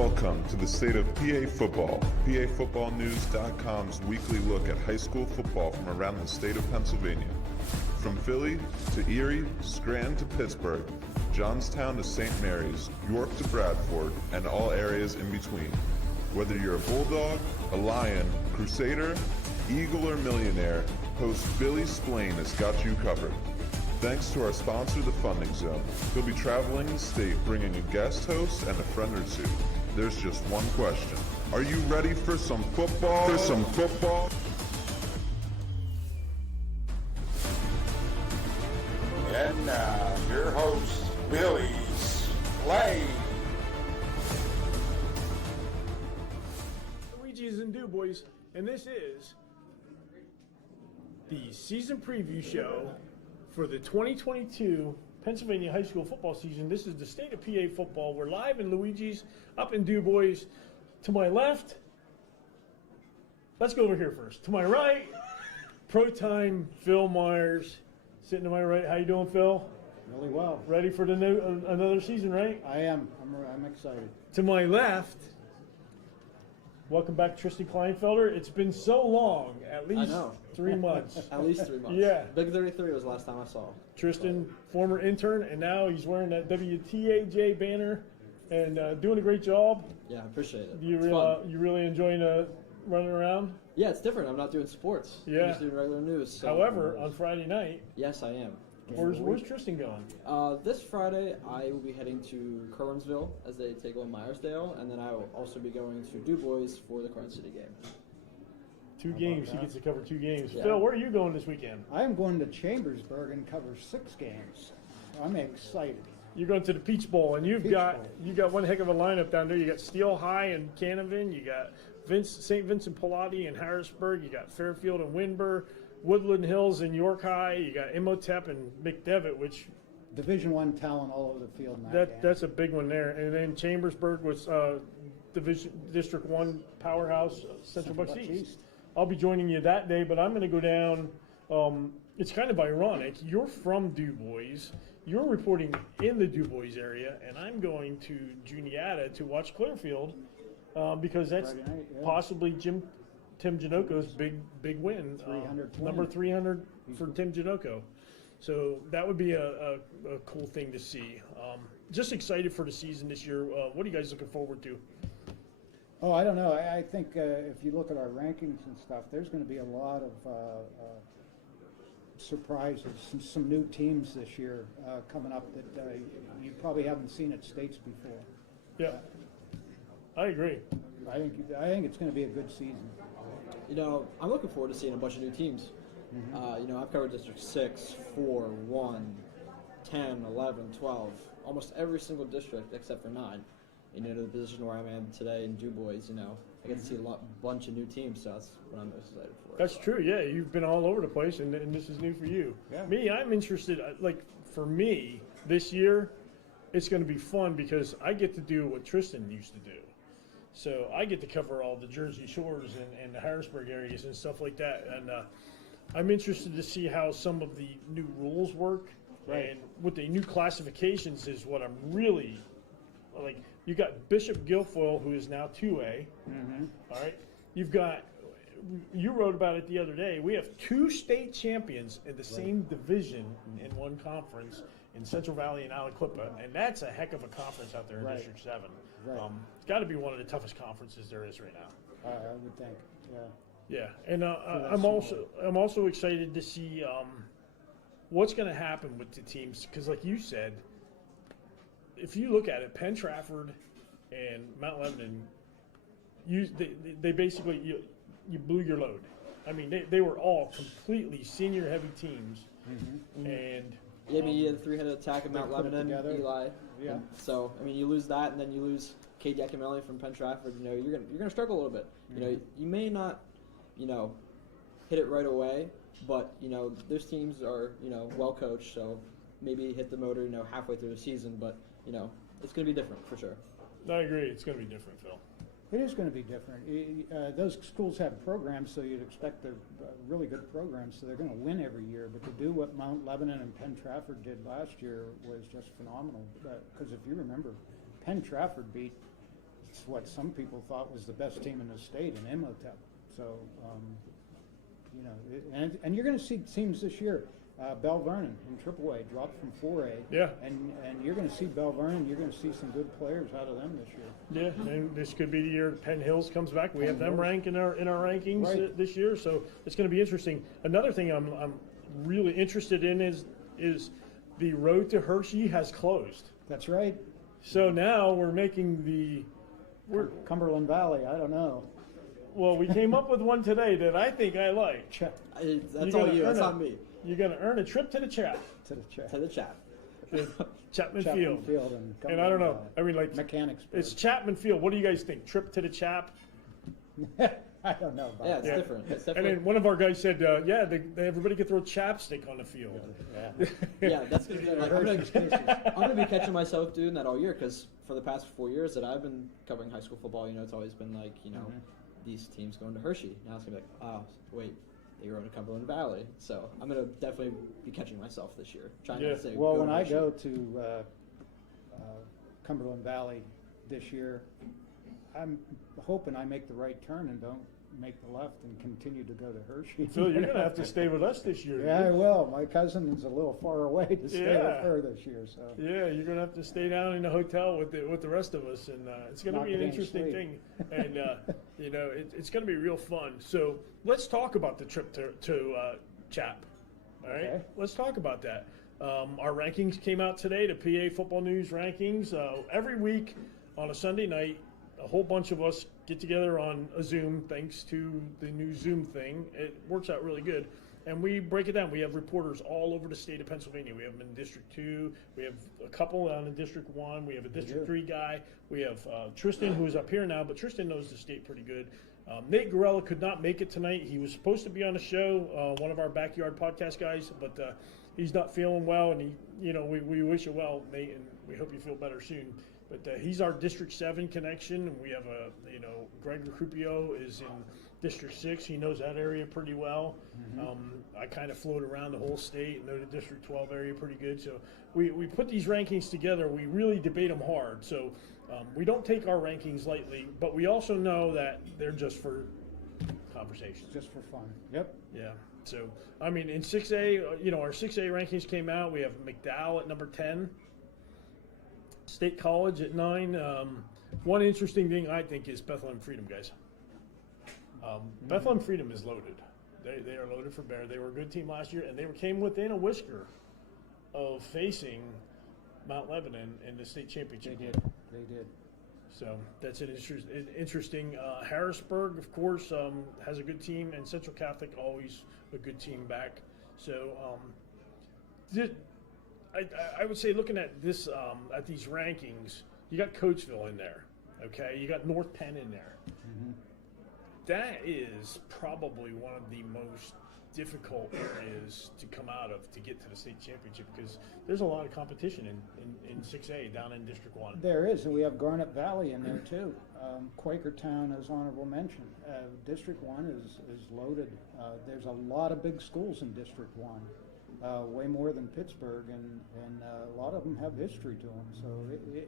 Welcome to the state of PA football. PaFootballNews.com's weekly look at high school football from around the state of Pennsylvania. From Philly to Erie, Scranton to Pittsburgh, Johnstown to St. Mary's, York to Bradford, and all areas in between. Whether you're a Bulldog, a Lion, Crusader, Eagle, or Millionaire, host Billy Splain has got you covered. Thanks to our sponsor, the Funding Zone. He'll be traveling the state bringing a guest host and a friend or two. There's just one question. Are you ready for some football? And now, your host, Billy Splain. Luigi is in Du Bois, and this is the season preview show for the 2022 Pennsylvania high school football season. This is the state of PA football. We're live in Luigi's up in Du Bois. To my left, let's go over here first. To my right, pro time Phil Myers. Sitting to my right, how you doing, Phil? Really well. Ready for the another season, right? I am. I'm excited. To my left, welcome back, Tristan Kleinfelder. It's been so long, at least 3 months. At least 3 months. Yeah. Big 33 was the last time I saw. Tristan, former intern, and now he's wearing that WTAJ banner and doing a great job. Yeah, I appreciate it. You really enjoying running around? Yeah, it's different. I'm not doing sports. Yeah. I'm just doing regular news. So. However, on Friday night, yes, I am. Where's Tristan going? This Friday, I will be heading to Kerwinsville as they take on Myersdale, and then I will also be going to Du Bois for the Carson City game. 2 games. He gets to cover 2 games. Yeah. Phil, where are you going this weekend? I am going to Chambersburg and cover 6 games. I'm excited. You're going to the Peach Bowl, and you got one heck of a lineup down there. You got Steel High and Canevin. You got St. Vincent Pilati and Harrisburg. You got Fairfield and Windber, Woodland Hills and York High. You got Imhotep and McDevitt, which Division I talent all over the field in that game. that's a big one there. And then Chambersburg was District 1 powerhouse, Central Bucks East. I'll be joining you that day, but I'm going to go down. It's kind of ironic. You're from Du Bois. You're reporting in the Du Bois area, and I'm going to Juniata to watch Clearfield because that's possibly Tim Janoko's big win. 300 number 300 for Tim Janoko. So that would be a cool thing to see. Just excited for the season this year. What are you guys looking forward to? Oh, I don't know. I think if you look at our rankings and stuff, there's going to be a lot of surprises, some new teams this year coming up that you probably haven't seen at States before. Yeah, I agree. I think it's going to be a good season. You know, I'm looking forward to seeing a bunch of new teams. Mm-hmm. I've covered District 6, 4, 1, 10, 11, 12, almost every single district except for 9. You know, the position where I'm at today in Du Bois, I get to see a bunch of new teams, so that's what I'm most excited for. That's true, yeah. You've been all over the place, and this is new for you. Yeah. Me, I'm interested, for me, this year, it's going to be fun because I get to do what Tristan used to do. So I get to cover all the Jersey Shores and the Harrisburg areas and stuff like that. And I'm interested to see how some of the new rules work. Right. And with the new classifications is what I'm really like. You got Bishop Guilfoyle, who is now 2A. Mm-hmm. All right. You wrote about it the other day. We have 2 state champions in the same division in one conference in Central Valley and Aliquippa, and that's a heck of a conference out there in District 7. Right. It's got to be one of the toughest conferences there is right now. I would think, yeah. Yeah, and I'm also excited to see what's going to happen with the teams because, like you said, if you look at it, Penn Trafford and Mount Lebanon, they basically you blew your load. I mean, they were all completely senior-heavy teams, and yeah, I mean, you had the 3-headed attack of Mount Lebanon, Eli. Yeah. So, I mean, you lose that, and then you lose Cade Yakimelli from Penn Trafford. You know, you're gonna struggle a little bit. You know, you may not, hit it right away, but those teams are well coached, so maybe hit the motor halfway through the season, but it's gonna be different for sure. I agree. It's gonna be different, Phil. It is going to be different. Those schools have programs, so you'd expect they're really good programs, so they're going to win every year. But to do what Mount Lebanon and Penn Trafford did last year was just phenomenal. Because if you remember, Penn Trafford beat it's what some people thought was the best team in the state in Imhotep. So, you know, and you're going to see teams this year. Bell Vernon in AAA dropped from 4A. Yeah. And you're going to see Bell Vernon. You're going to see some good players out of them this year. Yeah, and this could be the year Penn Hills comes back. We have them Hills. ranked in our rankings Right. this year, so it's going to be interesting. Another thing I'm really interested in is the road to Hershey has closed. That's right. So now we're making Cumberland Valley. I don't know. well, we came up with one today that I think I like. That's You all gotta you. earn That's it. not me. You're going to earn a trip to the Chap, To the chat. To the chat. the Chapman Chapman Field. and And I don't know. Cumberland I mean, like, Valley. Mechanics. it's Chapman Field. What do you guys think? Trip to the Chap? I don't know about Yeah, it's that. different. It's And definitely. then one of our guys said, yeah, everybody could throw chapstick on the field. Yeah. Yeah, that's gonna be like I'm gonna be catching myself doing that all year because for the past 4 years that I've been covering high school football, you know, it's always been like, you know, these teams going to Hershey. Now it's gonna be like, oh, wait, they go to Cumberland Valley. So I'm gonna definitely be catching myself this year, trying Yeah. to say. Well, go when to I Hershey. go to Cumberland Valley this year, I'm hoping I make the right turn and don't make the left and continue to go to Hershey. Phil, you're going to have to stay with us this year. Yeah, I will. My cousin is a little far away to stay Yeah. with her this year, so. Yeah, you're going to have to stay down in the hotel with the rest of us, and it's going to Not be an getting interesting sleep. thing. And, you know, it's going to be real fun. So let's talk about the trip to Chap. All right? Okay. Let's talk about that. Our rankings came out today, the PA Football News rankings. Every week on a Sunday night, a whole bunch of us get together on a Zoom, thanks to the new Zoom thing. It works out really good. And we break it down. We have reporters all over the state of Pennsylvania. We have them in District 2. We have a couple down in District 1. We have a District 3 guy. We have Tristan, who is up here now, but Tristan knows the state pretty good. Nate Gorella could not make it tonight. He was supposed to be on the show, one of our backyard podcast guys, but he's not feeling well, and we wish you well, Nate, and we hope you feel better soon. But he's our District 7 connection, and we have Greg Recupio is in District 6. He knows that area pretty well. I kind of float around the whole state and know the District 12 area pretty good. So we put these rankings together. We really debate them hard. So we don't take our rankings lightly, but we also know that they're just for conversation. Just for fun. Yep. Yeah. So, I mean, in 6A, our 6A rankings came out. We have McDowell at number 10. State College at 9. One interesting thing I think is Bethlehem Freedom, guys. Bethlehem Freedom is loaded. They are loaded for bear. They were a good team last year, and they came within a whisker of facing Mount Lebanon in the state championship. They did. They did. So that's an interesting. Harrisburg, of course, has a good team, and Central Catholic always a good team back. So I would say, looking at this at these rankings, you got Coatesville in there, okay? You got North Penn in there. That is probably one of the most difficult areas to come out of to get to the state championship, because there's a lot of competition in 6A down in District 1. There is, and we have Garnet Valley in there too. Quakertown is honorable mention. District 1 is loaded. There's a lot of big schools in District 1, way more than Pittsburgh, and a lot of them have history to them. So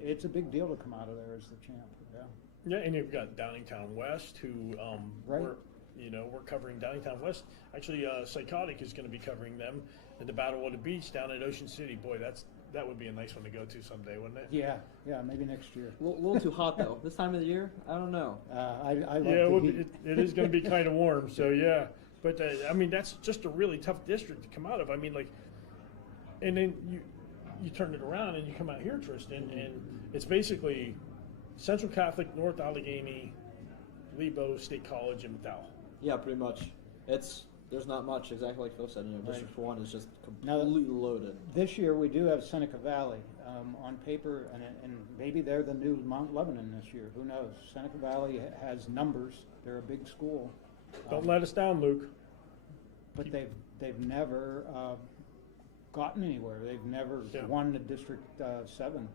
it's a big deal to come out of there as the champ. Yeah. Yeah, and you've got Downingtown West, who Right. we're covering Downingtown West. Actually, Psychotic is going to be covering them in the Battle of the Beach down at Ocean City. Boy, that would be a nice one to go to someday, wouldn't it? Yeah, maybe next year. A little too hot though. This time of the year, I don't know. I love Yeah, the heat. it is going to be kind of warm. So yeah, but I mean, that's just a really tough district to come out of. I mean, and then you turn it around and you come out here, Tristan, and it's basically Central Catholic, North Allegheny, Lebo, State College, and McDowell. Yeah, pretty much. There's not much, exactly like Phil said. District 1 is just Now, completely loaded. This year we do have Seneca Valley on paper, and maybe they're the new Mount Lebanon this year. Who knows? Seneca Valley has numbers. They're a big school, Don't let us down, Luke. but they've never gotten anywhere. They've never Yeah. won the District 7.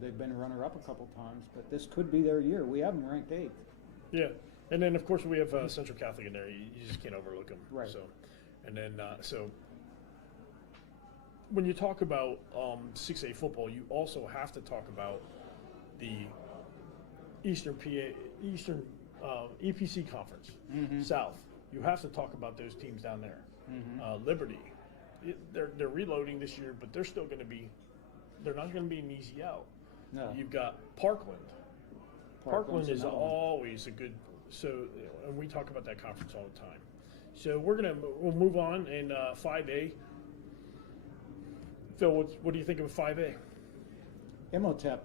They've been runner-up a couple times, but this could be their year. We have them ranked 8th. Yeah, and then of course we have Central Catholic in there. You just can't overlook them. Right. So, and then so when you talk about 6A football, you also have to talk about the Eastern EPC Conference, South. You have to talk about those teams down there. Liberty, they're reloading this year, but they're still going to be. They're not going to be an easy out. No. You've got Parkland. Parkland is another one. always a good. So, and we talk about that conference all the time. So we'll move on in 5A. Phil, what do you think of 5A? Imhotep,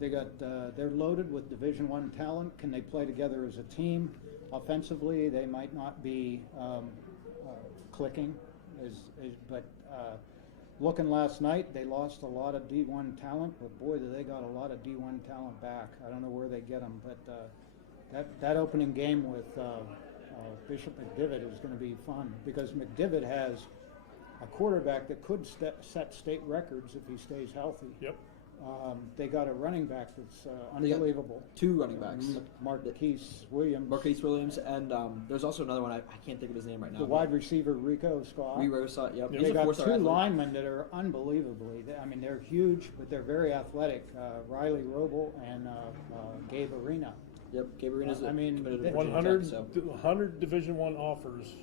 they're loaded with Division I talent. Can they play together as a team? Offensively, they might not be clicking, but looking last night, they lost a lot of D1 talent, but boy, do they got a lot of D1 talent back. I don't know where they get them, but that opening game with Bishop McDivitt is going to be fun because McDivitt has a quarterback that could set state records if he stays healthy. Yep. They got a running back that's unbelievable. Two running backs. Marquise Williams. Marquise Williams, and there's also another one. I can't think of his name right now. The wide receiver, Rico Scott. Yep. They got two linemen that are unbelievably. They're huge, but they're very athletic. Riley Roble and Gabe Arena. Yep, Gabe Arena's committed to 100, Virginia Tech, so. 100 Division I offers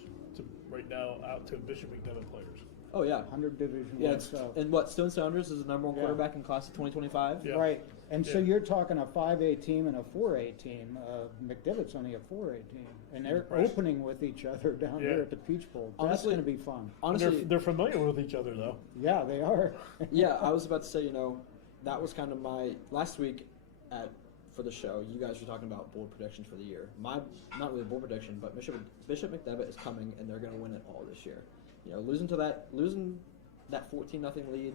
right now out to Bishop McDivitt players. Oh yeah, 100 Division yeah. I. So. And what Stone Saunders is the number one quarterback in class of 2025. Yeah. Right, and so Yeah. you're talking a 5A team and a 4A team. McDivitt's only a 4A team, and they're Right. opening with each other down Yeah. there at the Peach Bowl. That's Honestly- going to be fun. Honestly, They're familiar with each other though. Yeah, they are. yeah, I was about to say, that was kind of my last week for the show. You guys were talking about bold predictions for the year. My not really a bold prediction, but Bishop McDevitt is coming, and they're going to win it all this year. Losing that 14-0 lead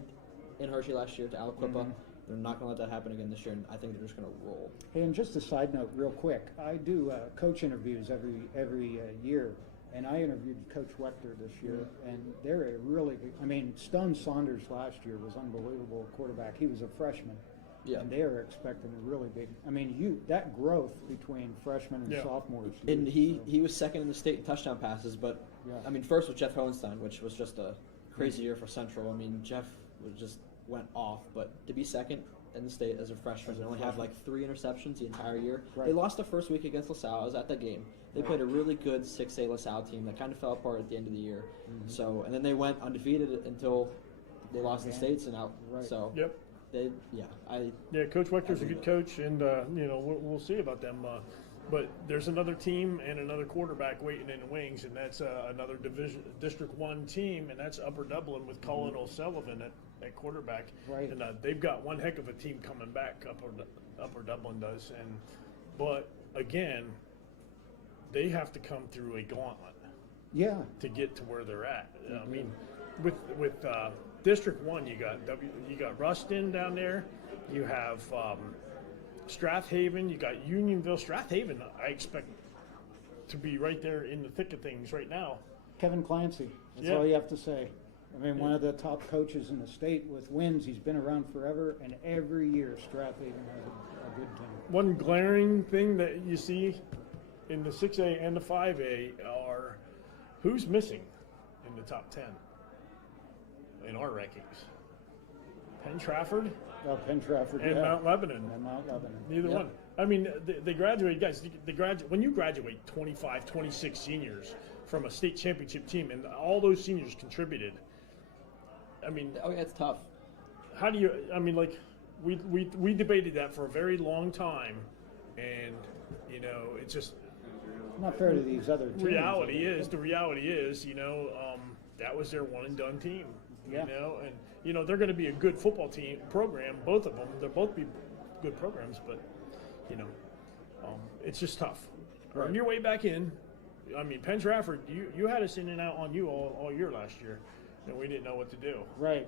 in Hershey last year to Aliquippa, they're not going to let that happen again this year, and I think they're just going to roll. Hey, and just a side note, real quick, I do coach interviews every year, and I interviewed Coach Wechter this year, and they're a really good. Stone Saunders last year was unbelievable quarterback. He was a freshman. Yeah. And they are expecting a really big. That growth between freshmen and Yeah. sophomores. And he was second in the state in touchdown passes, but Yeah. first was Jeff Hohenstein, which was just a crazy year for Central. Jeff went off, but to be second in the state as a freshman and only have like 3 interceptions the entire year. Right. They lost the first week against LaSalle. I was at that game. They played a really good 6A LaSalle team that kind of fell apart at the end of the year. So, and then they went undefeated until they lost the states and out. Right. So Yep. Coach Wechter's a good coach, and we'll see about them. But there's another team and another quarterback waiting in the wings, and that's another District 1 team, and that's Upper Dublin with Colin O'Sullivan at quarterback. Right. And they've got one heck of a team coming back. Upper Dublin does, but again, they have to come through a gauntlet. Yeah. To get to where they're at. With District 1, you got Ruston down there. You have Strathaven. You got Unionville. Strathaven, I expect to be right there in the thick of things right now. Kevin Clancy. That's Yeah. all you have to say. One of the top coaches in the state with wins. He's been around forever, and every year Strathaven has a good team. One glaring thing that you see in the 6A and the 5A are who's missing in the top 10 in our rankings. Penn Trafford Penn Trafford and Mount Lebanon. And Mount Lebanon. Neither one. They graduate, guys. When you graduate 25, 26 seniors from a state championship team, and all those seniors contributed. It's tough. How do you? We debated that for a very long time, and it's just Not fair to these other teams. the reality is that was their one and done team. Yeah. And they're going to be a good football team program. Both of them. They'll both be good programs, but it's just tough. Right. On your way back in, Penn Trafford, you had us in and out on you all year last year, and we didn't know what to do. Right.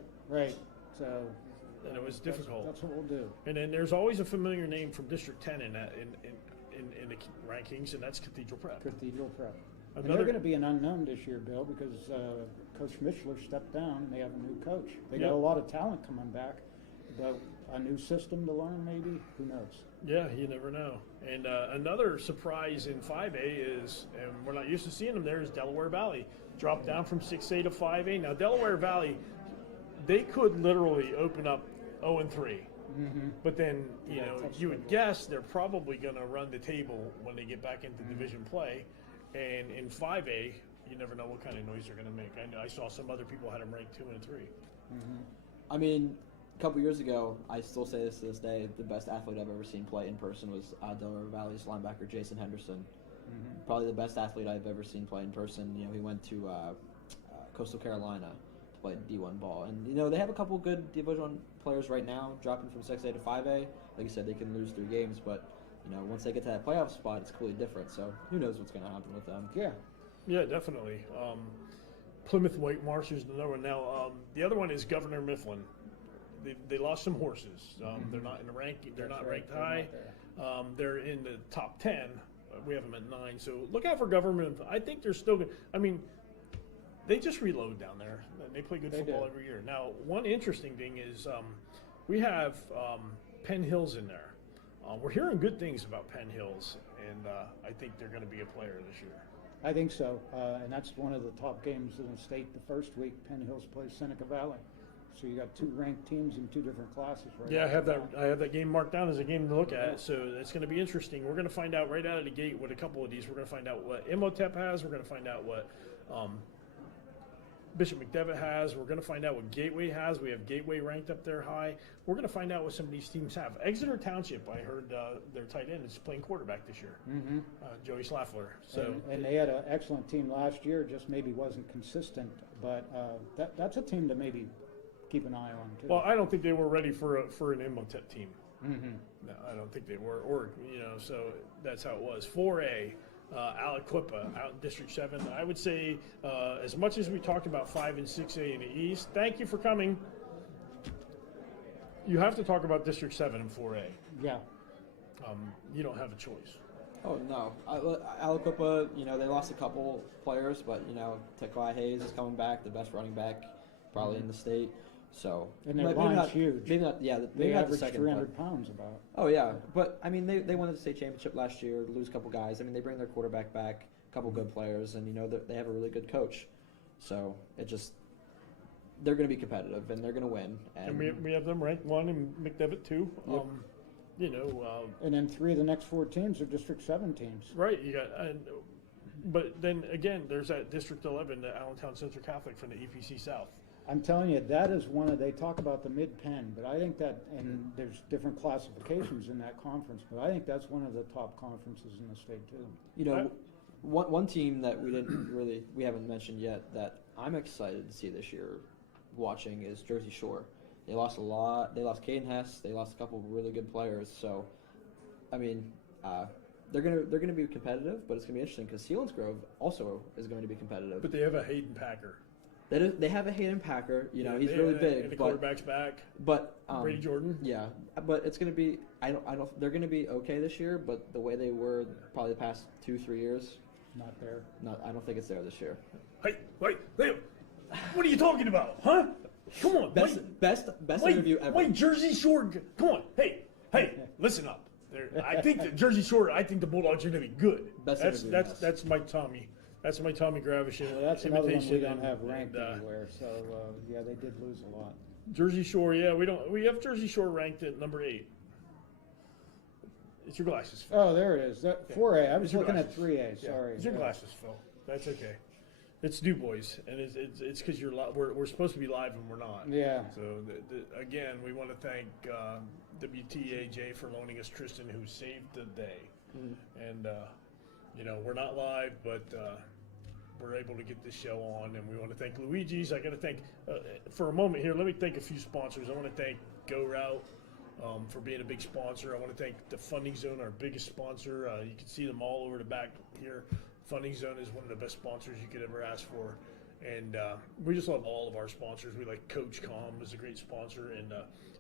So. And it was difficult. That's what we'll do. And then there's always a familiar name from District 10 in the rankings, and that's Cathedral Prep. Cathedral Prep. And Another- they're going to be an unknown this year, Bill, because Coach Mishler stepped down and they have a new coach. They got Yeah. a lot of talent coming back, but a new system to learn maybe? Who knows? Yeah, you never know. And another surprise in 5A is, and we're not used to seeing them there, is Delaware Valley. Dropped down from 6A to 5A. Now, Delaware Valley, they could literally open up 0-3. But then, you Yeah, know, tough you would schedule. guess they're probably going to run the table when they get back into division play. And in 5A, you never know what kind of noise they're going to make. I saw some other people had them ranked 2 and 3. I mean, a couple years ago, I still say this to this day, the best athlete I've ever seen play in person was Delaware Valley's linebacker Jason Henderson. Probably the best athlete I've ever seen play in person. You know, he went to Coastal Carolina to play D1 ball. And, you know, they have a couple good Division 1 players right now, dropping from 6A to 5A. Like you said, they can lose 3 games, but, you know, once they get to that playoff spot, it's completely different. So who knows what's going to happen with them. Yeah. Yeah, definitely. Plymouth White Marsh is another one. Now, the other one is Governor Mifflin. They lost some horses. They're not in the ranking. They're That's not right, ranked they're not high. there. They're in the top 10. We have them at 9. So look out for Government. I think they're still good. I mean, they just reload down there. They play good They football do. every year. Now, one interesting thing is we have Penn Hills in there. We're hearing good things about Penn Hills, and I think they're going to be a player this year. I think so, and that's one of the top games in the state. The first week, Penn Hills plays Seneca Valley, so you got 2 ranked teams in 2 different classes. Right Yeah, I off have the that. bat. I have that game marked down as a game to look at. So it's going to be interesting. We're going to find out right out of the gate with a couple of these. We're going to find out what Imhotep has. We're going to find out what Bishop McDevitt has. We're going to find out what Gateway has. We have Gateway ranked up there high. We're going to find out what some of these teams have. Exeter Township, I heard their tight end is playing quarterback this year, Joey Schlaffler. So And they had an excellent team last year, just maybe wasn't consistent. But that's a team to maybe keep an eye on too. well, I don't think they were ready for an Imhotep team. No, I don't think they were. Or so that's how it was. 4A. Aliquippa out in District 7. I would say, as much as we talked about 5 and 6A in the East, thank you for coming. You have to talk about District 7 and 4A. Yeah. You don't have a choice. Oh, no. Aliquippa, you know, they lost a couple players, but, you know, Tekai Hayes is coming back, the best running back probably in the state. So, And their maybe line's not, huge. Maybe not, yeah, They maybe not the average second. 300 but- pounds about. Oh, yeah. But, I mean, they won the state championship last year, lose a couple guys. I mean, they bring their quarterback back, a couple good players, and, you know, they have a really good coach. So, they're going to be competitive, and they're going to win. And we have them ranked 1 and McDevitt 2. And then 3 of the next 4 teams are District 7 teams. Right. You got, but then again, there's that District 11, the Allentown Central Catholic from the EPC South. I'm telling you, that is they talk about the mid-pen, but I think that, and there's different classifications in that conference, but I think that's one of the top conferences in the state too. You know, one team that we haven't mentioned yet that I'm excited to see this year watching is Jersey Shore. They lost a lot. They lost Caden Hess. They lost a couple of really good players. So, I mean, they're gonna be competitive, but it's gonna be interesting because Selinsgrove also is going to be competitive. But they have a Hayden Packer. They have a Hayden Packer. You know, he's They- really and big. the But quarterback's back. Brady Jordan. Yeah, but it's gonna be. I don't. They're gonna be okay this year, but the way they were probably the past 2-3 years, Not there. I don't think it's there this year. Hey, wait, what are you talking about, huh? Come on, Best interview ever. Wait, Jersey Shore, come on, hey, listen up. I think that Jersey Shore, I think the Bulldogs are going to be good. Best That's interview, yes. that's my Tommy. That's my Tommy Gravisham. Well, that's another one we imitation don't have ranked and, anywhere, so yeah, they did lose a lot. Jersey Shore, yeah, we have Jersey Shore ranked at number 8. It's your glasses, Phil. Oh, there it is. 4A. I was It's your looking at glasses. 3A. Yeah, Sorry. it's your glasses, Phil. That's okay. It's Du Bois, and it's because we're supposed to be live and we're not. Yeah. So again, we want to thank WTAJ for loaning us Tristan, who saved the day. And we're not live, but we're able to get this show on, and we want to thank Luigi's. I got to thank for a moment here. Let me thank a few sponsors. I want to thank Go Route. For being a big sponsor. I want to thank the Funding Zone, our biggest sponsor. You can see them all over the back here. Funding Zone is one of the best sponsors you could ever ask for. And we just love all of our sponsors. We like Coach Com is a great sponsor. And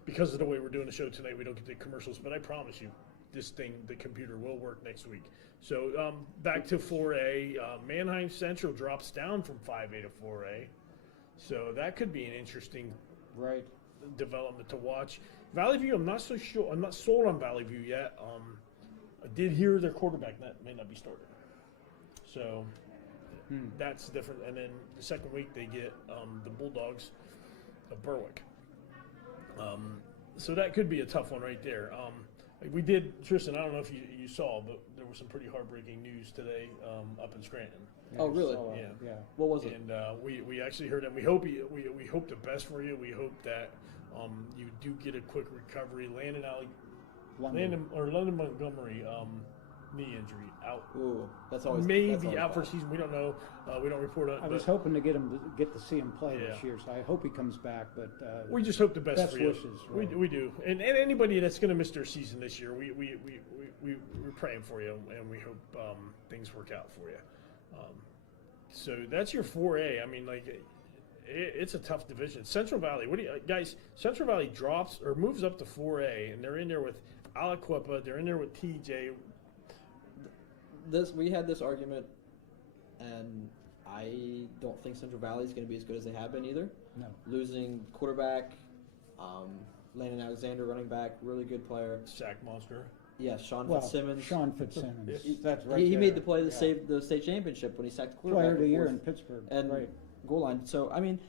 because of the way we're doing the show tonight, we don't get the commercials. But I promise you, this thing, the computer, will work next week. So back to 4A. Manheim Central drops down from 5A to 4A. So that could be an interesting Right. development to watch. Valley View, I'm not so sure. I'm not sold on Valley View yet. I did hear their quarterback may not be starting, so that's different. And then the second week they get the Bulldogs of Berwick. So that could be a tough one right there. We did, Tristan, I don't know if you saw, but there was some pretty heartbreaking news today up in Scranton. Oh, really? So, Yeah. What was it? And we actually heard him. We hope the best for you. We hope that you do get a quick recovery. London Montgomery, knee injury out. Ooh, that's always Maybe that's always out for bad. season. We don't know. We don't report on it. I was but hoping to get to see him play this Yeah. year, so I hope he comes back. But we just hope the best best for you. wishes, right. We do. And anybody that's going to miss their season this year, we're praying for you, and we hope things work out for you. So that's your 4A. I mean, like, it's a tough division. Central Valley, what do you guys? Central Valley drops or moves up to 4A, and they're in there with Aliquippa. They're in there with TJ. We had this argument, and I don't think Central Valley is going to be as good as they have been either. no, Losing quarterback, Landon Alexander, running back, really good player. Sack monster. Yes, Sean well, Fitzsimmons. Sean Fitzsimmons. Yeah. That's right. He made the there. play to Yeah. save the state championship when he sacked the quarterback. Player of the year fourth in Pittsburgh. and right. goal line. So I mean,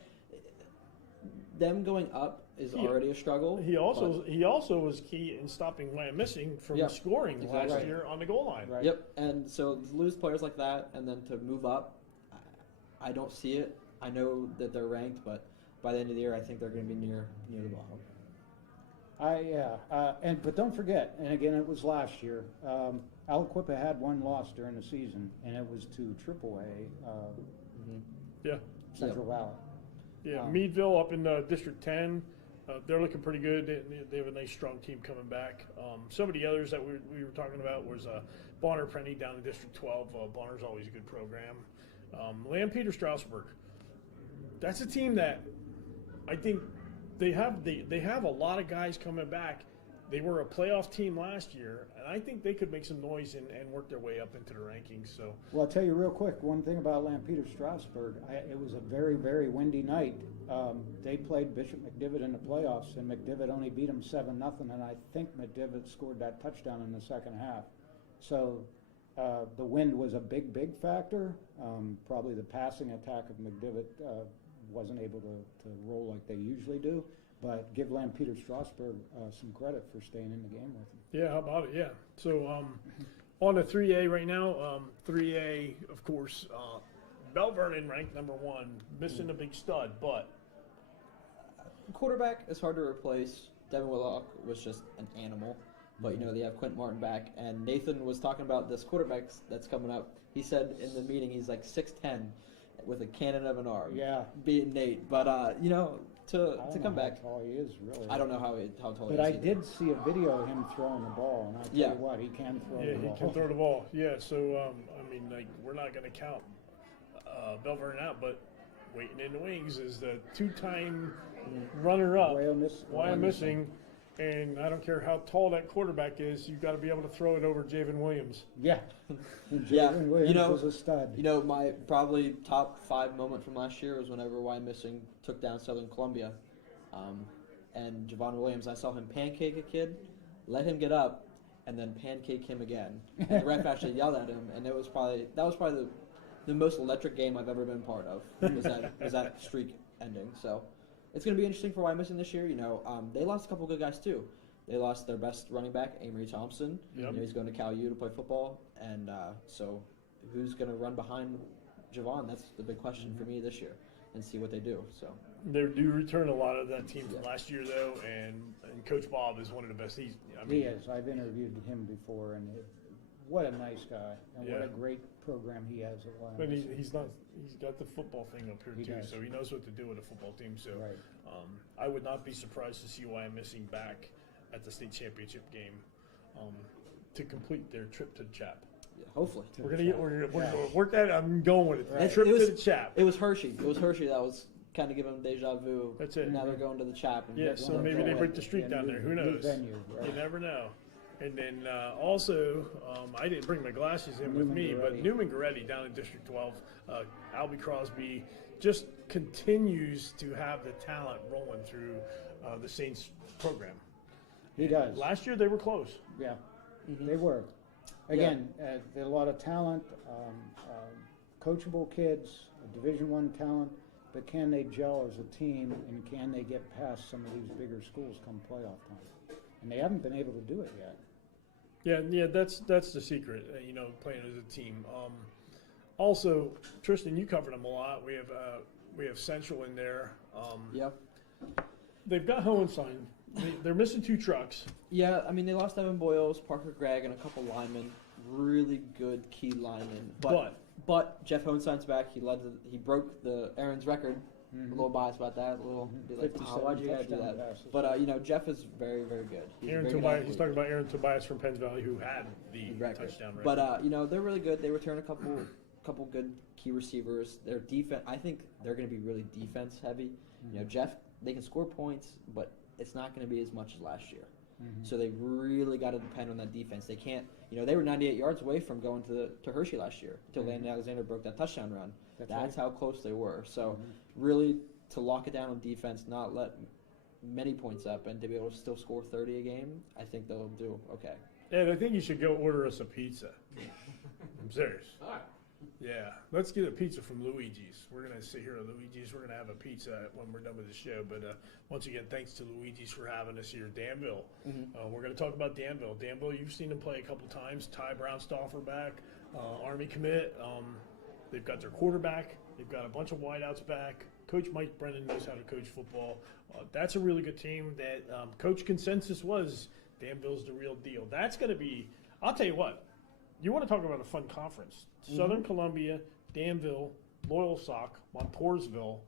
them going up is He- already a struggle. He also was key in stopping Wyomissing from Yeah, scoring last exactly. year on the goal line. Right. Yep, and so to lose players like that, and then to move up, I don't see it. I know that they're ranked, but by the end of the year, I think they're going to be near the bottom. But don't forget, and again, it was last year. Aliquippa had one loss during the season, and it was to AAA Yeah. Central Valley. Yeah, Meadville up in District 10, they're looking pretty good. They have a nice, strong team coming back. Some of the others that we were talking about was Bonner Prenny down in District 12. Bonner's always a good program. Lampeter Strasburg. That's a team that I think they have a lot of guys coming back. They were a playoff team last year, and I think they could make some noise and work their way up into the rankings. So Well, I'll tell you real quick, one thing about Lampeter Strasburg, it was a very, very windy night. They played Bishop McDivitt in the playoffs, and McDivitt only beat them 7-0, and I think McDivitt scored that touchdown in the second half. So the wind was a big, big factor. Probably the passing attack of McDivitt wasn't able to roll like they usually do. But give Lampeter Strasburg some credit for staying in the game with them. yeah, how about it? Yeah. So on to 3A right now. 3A, of course, Bell Vernon ranked number 1, missing a big stud, but Quarterback is hard to replace. Devin Willock was just an animal. But, they have Quentin Martin back. And Nathan was talking about this quarterback that's coming up. He said in the meeting he's like 6'10", with a cannon of an arm. Yeah. Being Nate. But, to I don't come know back, how tall he is, really. I don't know how tall he But is I either. did see a video of him throwing the ball, and I tell Yeah. you what, he can throw yeah, the he ball. can throw the ball. Yeah, so I mean, like, we're not going to count Bell Vernon out, but waiting in the wings is the 2-time runner-up. Wyomissing, and I don't care how tall that quarterback is, you've got to be able to throw it over Javen Williams. Yeah. Yeah, Jalen Williams was a stud. My probably top 5 moment from last year was whenever Wyomissing took down Southern Columbia. And Javon Williams, I saw him pancake a kid, let him get up, and then pancake him again. And the ref actually yelled at him, and that was probably the most electric game I've ever been part of. Was that streak ending? So it's going to be interesting for Wyomissing this year. They lost a couple good guys too. They lost their best running back, Amory Thompson. Yep. He's going to Cal U to play football, and so who's going to run behind Javon? That's the big question for me this year, and see what they do. So. They do return a lot of that team from last year, though, and Coach Bob is one of the best. He is. I've interviewed him before, and what a nice guy, and what a great program he has at Wyomissing. But he's got the football thing up here He too, does. so he knows what to do with a football team. So Right. I would not be surprised to see Wyomissing back at the state championship game to complete their trip to the Chap. Yeah, hopefully. We're gonna work that. I'm going with it. Right. Trip It was- to the Chap. It was Hershey. That was kind of giving them deja vu. That's it. Now they're going to the Chap. And Yeah, so maybe they break the streak down there. Who knows? Venue, right. You never know. And then also, I didn't bring my glasses in with me, but Newman Goretti down in District 12, Albie Crosby just continues to have the talent rolling through the Saints program. He does. Last year they were close. Yeah, they were. Again, a lot of talent, coachable kids, Division I talent, but can they gel as a team, and can they get past some of these bigger schools come playoff time? And they haven't been able to do it yet. Yeah, that's the secret, playing as a team. Also, Tristan, you covered them a lot. We have Central in there. Yep. They've got Hohenstein. They're missing 2 trucks. Yeah, I mean, they lost Evan Boyles, Parker Gregg, and a couple linemen. Really good key linemen. But Jeff Hohenstein's back. He broke the Aaron's record. A little biased about that. Be like, why'd you guys do that? Passes. But Jeff is very, very good. He's talking about Aaron Tobias from Penns Valley, who had the touchdown record. But they're really good. They return a couple good key receivers. Their defense, I think they're going to be really defense heavy. Jeff, they can score points, but it's not going to be as much as last year. So they really got to depend on that defense. They can't, they were 98 yards away from going to Hershey last year until Landon Alexander broke that touchdown run. That's how close they were. So really to lock it down on defense, not let many points up, and to be able to still score 30 a game, I think they'll do okay. Ed, I think you should go order us a pizza. I'm serious. All right. Yeah, let's get a pizza from Luigi's. We're going to sit here at Luigi's. We're going to have a pizza when we're done with the show. But once again, thanks to Luigi's for having us here. Danville. We're going to talk about Danville. Danville, you've seen them play a couple times. Ty Brownstoffer back, Army commit. They've got their quarterback. They've got a bunch of wideouts back. Coach Mike Brennan knows how to coach football. That's a really good team. That coach consensus was Danville's the real deal. That's going to be – I'll tell you what. You want to talk about a fun conference. Southern Columbia, Danville, Loyalsock, Montoursville.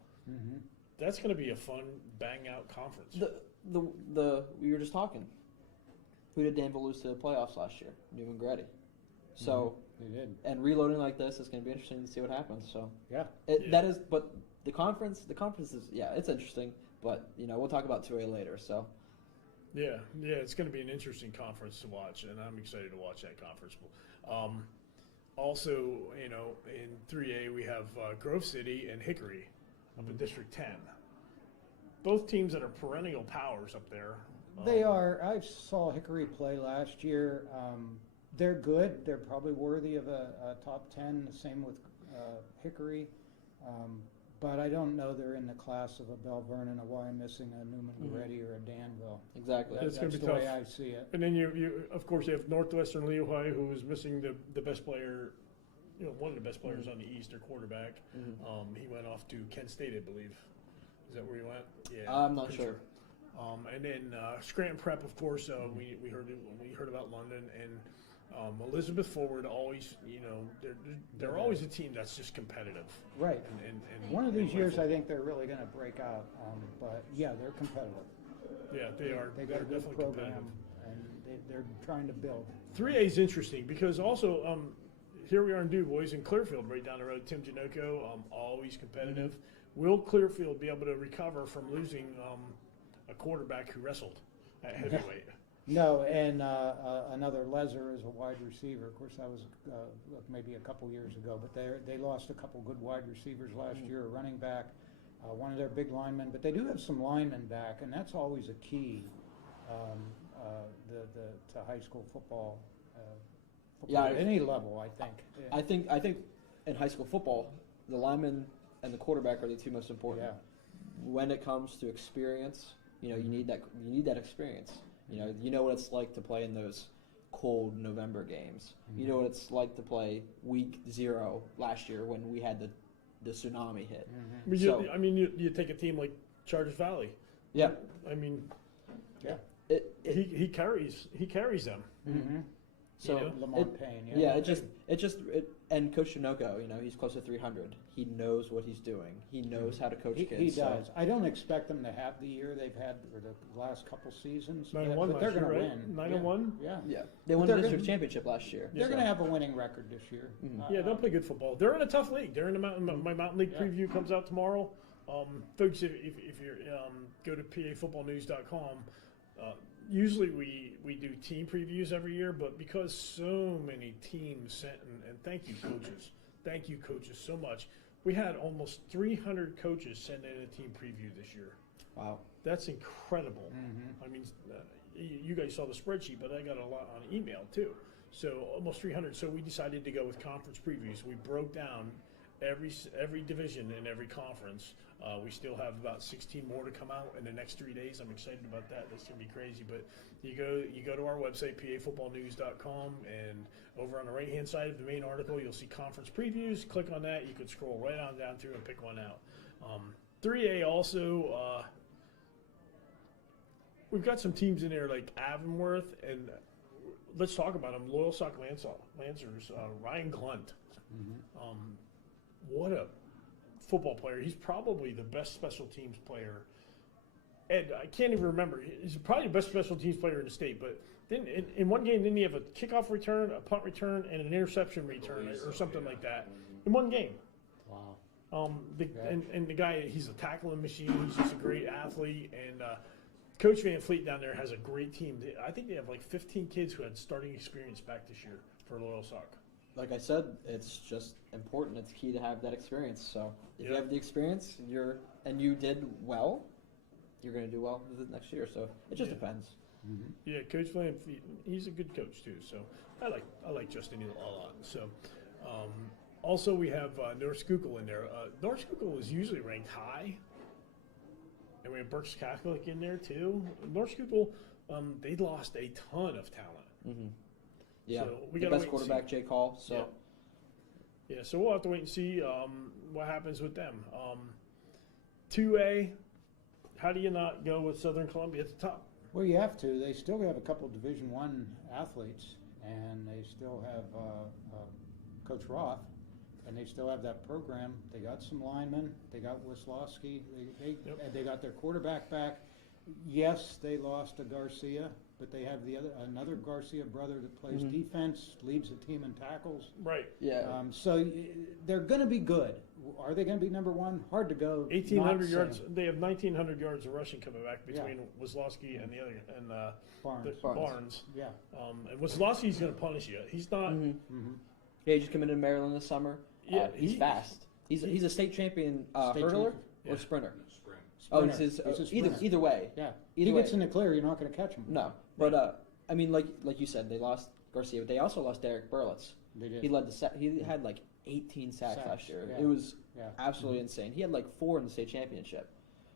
That's going to be a fun, bang-out conference. We were just talking. Who did Danville lose to the playoffs last year? Newman Gretty. So They did. and reloading like this, it's going to be interesting to see what happens. So Yeah. that is. But the conference is it's interesting. But we'll talk about 2A later. So Yeah, it's going to be an interesting conference to watch, and I'm excited to watch that conference. Also, in 3A we have Grove City and Hickory up in District 10. Both teams that are perennial powers up there. They are. I saw Hickory play last year. They're good. They're probably worthy of a top 10. The same with Hickory. But I don't know they're in the class of a Bell Vernon, a Wyomissing, a Newman Goretti, or a Danville. exactly. It's gonna That's be the way tough. I see it. And then you of course you have Northwestern Leohai, who is missing the best player, one of the best players on the East, their quarterback. He went off to Kent State, I believe. Is that where he went? Yeah, I'm not pretty sure. And then Scranton Prep, of course. We heard about London, and Elizabeth Forward. Always, they're always a team that's just competitive. Right. And One of these play years, I football. think they're really going to break out. But yeah, they're competitive. Yeah, they are. They They're got a good definitely program, competitive. and they're trying to build. 3A is interesting because also here we are in DuBois and Clearfield right down the road. Tim Janoko, always competitive. Will Clearfield be able to recover from losing a quarterback who wrestled at heavyweight? No, and another Lezer is a wide receiver. Of course, that was maybe a couple years ago, but they lost a couple good wide receivers last year, a running back, one of their big linemen. But they do have some linemen back, and that's always a key to high school football. Yeah, At any level, I think. Yeah. I think in high school football, the lineman and the quarterback are the two most important. Yeah. When it comes to experience, you need that experience. You know what it's like to play in those cold November games. You know what it's like to play week 0 last year when we had the tsunami hit. I mean, you take a team like Chargers Valley. Yeah. I mean, Yeah. he carries them. So Lamont Payne. and Coach Shinoko, he's close to 300. He knows what he's doing. He knows how to coach kids. He so- does. I don't expect them to have the year they've had for the last couple seasons. 9-1 but they're last going to year, right? win. 9-1? Yeah. Yeah, they won they're the district gonna- championship last year. They're so- going to have a winning record this year. Yeah, they'll play good football. They're in a tough league. They're in the mountain. My Mountain League Yeah. preview comes out tomorrow. Folks, if you're go to PaFootballNews.com. Usually we do team previews every year, but because so many teams sent and thank you coaches so much. We had almost 300 coaches send in a team preview this year. Wow. That's incredible. I mean, you guys saw the spreadsheet, but I got a lot on email too. So almost 300. So we decided to go with conference previews. We broke down every division in every conference. We still have about 16 more to come out in the next 3 days. I'm excited about that. That's gonna be crazy. But you go to our website, PaFootballNews.com, and over on the right-hand side of the main article, you'll see conference previews. Click on that. You can scroll right on down through and pick one out. 3A also, we've got some teams in there like Avonworth, and let's talk about them. Loyal Sock Lancers, Ryan Glunt. What a football player. He's probably the best special teams player. Ed, I can't even remember. He's probably the best special teams player in the state, but then in one game, didn't he have a kickoff return, a punt return, and an interception return or something like that in one game? Wow. And the guy, he's a tackling machine. He's just a great athlete. And Coach Van Fleet down there has a great team. I think they have like 15 kids who had starting experience back this year for Loyal Sock. Like I said, it's just important. It's key to have that experience. So if you have the experience, and you did well, you're going to do well with it next year. So it just depends. Yeah, Coach Van Fleet, he's a good coach too. So I like Justin a lot. So also we have North Schuylkill in there. North Schuylkill is usually ranked high. And we have Berks Catholic in there too. North Schuylkill, they lost a ton of talent. Yeah, so we the got best quarterback, Jake Hall. So yeah, so we'll have to wait and see what happens with them. 2A, how do you not go with Southern Columbia at the top? Well, you have to. They still have a couple of Division I athletes, and they still have Coach Roth, and they still have that program. They got some linemen. They got Wisławski. They got their quarterback back. Yes, they lost to Garcia, but they have another Garcia brother that plays defense, leads the team in tackles. Right. yeah, So they're going to be good. Are they going to be number one? Hard to go. 1,800 yards. They have 1,900 yards of rushing coming back between Wisławski and the other and Barnes. Yeah. And Wisławski's going to punish you. He's not. Yeah, he just committed to Maryland this summer. Yeah, he's fast. He's a state champion hurdler or sprinter. Oh, Sprinter. he's a sprinter. either way. Yeah. Either He way. gets in the clear, you're not going to catch him. No, but I mean, like you said, they lost Garcia, but they also lost Derek Burlitz. They did. He led he had like 18 sacks last year. yeah. It was Yeah. absolutely insane. He had like 4 in the state championship.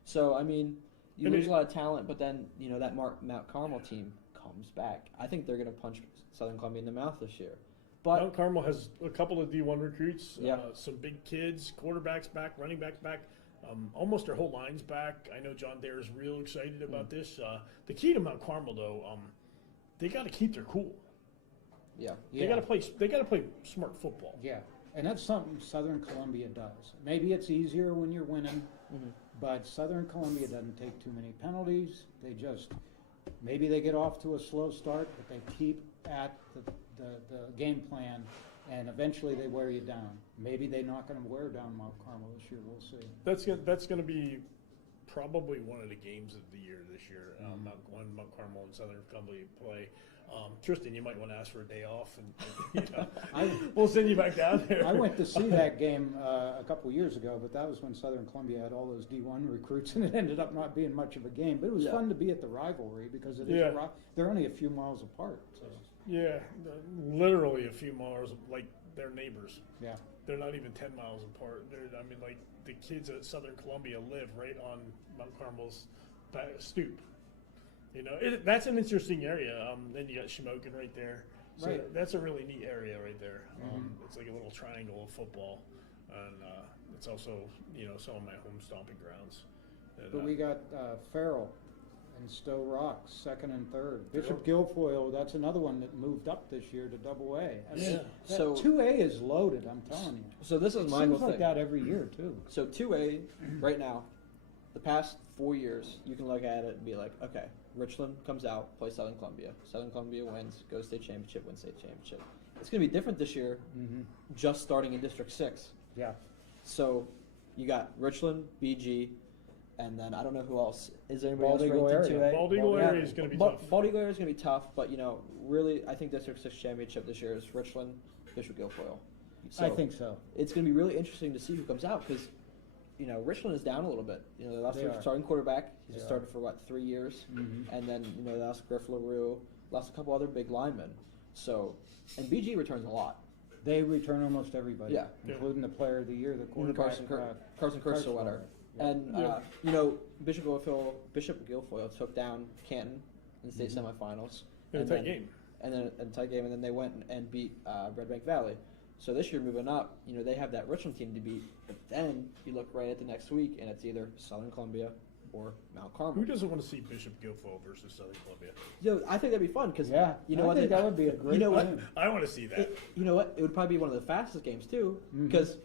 So I mean, you And lose a lot of talent, but then that Mount Carmel team comes back. I think they're going to punch Southern Columbia in the mouth this year. But Mount Carmel has a couple of D1 recruits, Yeah. some big kids, quarterbacks back, running backs back. Almost their whole line's back. I know John Dare is real excited about this. The key to Mount Carmel, though, they got to keep their cool. yeah, They got to play. They got to play smart football. Yeah, and that's something Southern Columbia does. Maybe it's easier when you're winning, but Southern Columbia doesn't take too many penalties. Maybe they get off to a slow start, but they keep at the game plan, and eventually they wear you down. Maybe they're not going to wear down Mount Carmel this year. We'll see. That's going to be probably one of the games of the year this year. Mount Carmel and Southern Columbia play. Tristan, you might want to ask for a day off, and we'll send you back down there. I went to see that game a couple years ago, but that was when Southern Columbia had all those D1 recruits, and it ended up not being much of a game. But it was fun to be at the rivalry because they're only a few miles apart. So. Yeah, literally a few miles, like they're neighbors. Yeah. They're not even 10 miles apart. Like the kids at Southern Columbia live right on Mount Carmel's stoop. That's an interesting area. Then you got Shamokin right there. So Right. that's a really neat area right there. It's like a little triangle of football, and it's also some of my home stomping grounds. And, But we got Farrell and Stowe Rock, second and third. Bishop Guilfoyle, that's another one that moved up this year to Double A. I mean, So- 2A is loaded, I'm telling you. So this is It my seems whole like thing. that every year, too. So 2A right now, the past 4 years, you can look at it and be like, okay, Richland comes out, plays Southern Columbia. Southern Columbia wins, goes state championship, wins state championship. It's going to be different this year, just starting in District 6. Yeah. So you got Richland, BG, and then I don't know who else. Is there anybody Bald else Eagle ranked in area. 2A? Bald Eagle area is going to be tough. Bald Eagle area is going to be tough, but really, I think District 6 championship this year is Richland, Bishop Guilfoyle. So I think so. it's going to be really interesting to see who comes out because, Richland is down a little bit. They lost They their are. starting quarterback. He's They started for 3 years, and then they lost Griff LaRue, lost a couple other big linemen. So, and BG returns a lot. They return almost everybody, Yeah. including the player of the year, the quarterback. Carson Kirsten-Wetter. Yeah. And, you know, Bishop Guilfoyle took down Canton in the state semifinals. In a tight game. And then a tight game, and then they went and beat Red Bank Valley. So this year, moving up, you know, they have that Richland team to beat. But then you look right at the next week, and it's either Southern Columbia or Mount Carmel. Who doesn't want to see Bishop Guilfoyle versus Southern Columbia? Yo, I think that'd be fun because Yeah, you know I what? think that would be a great You know what? game. I want to see that. You know what? It would probably be one of the fastest games too, Mm-hmm. because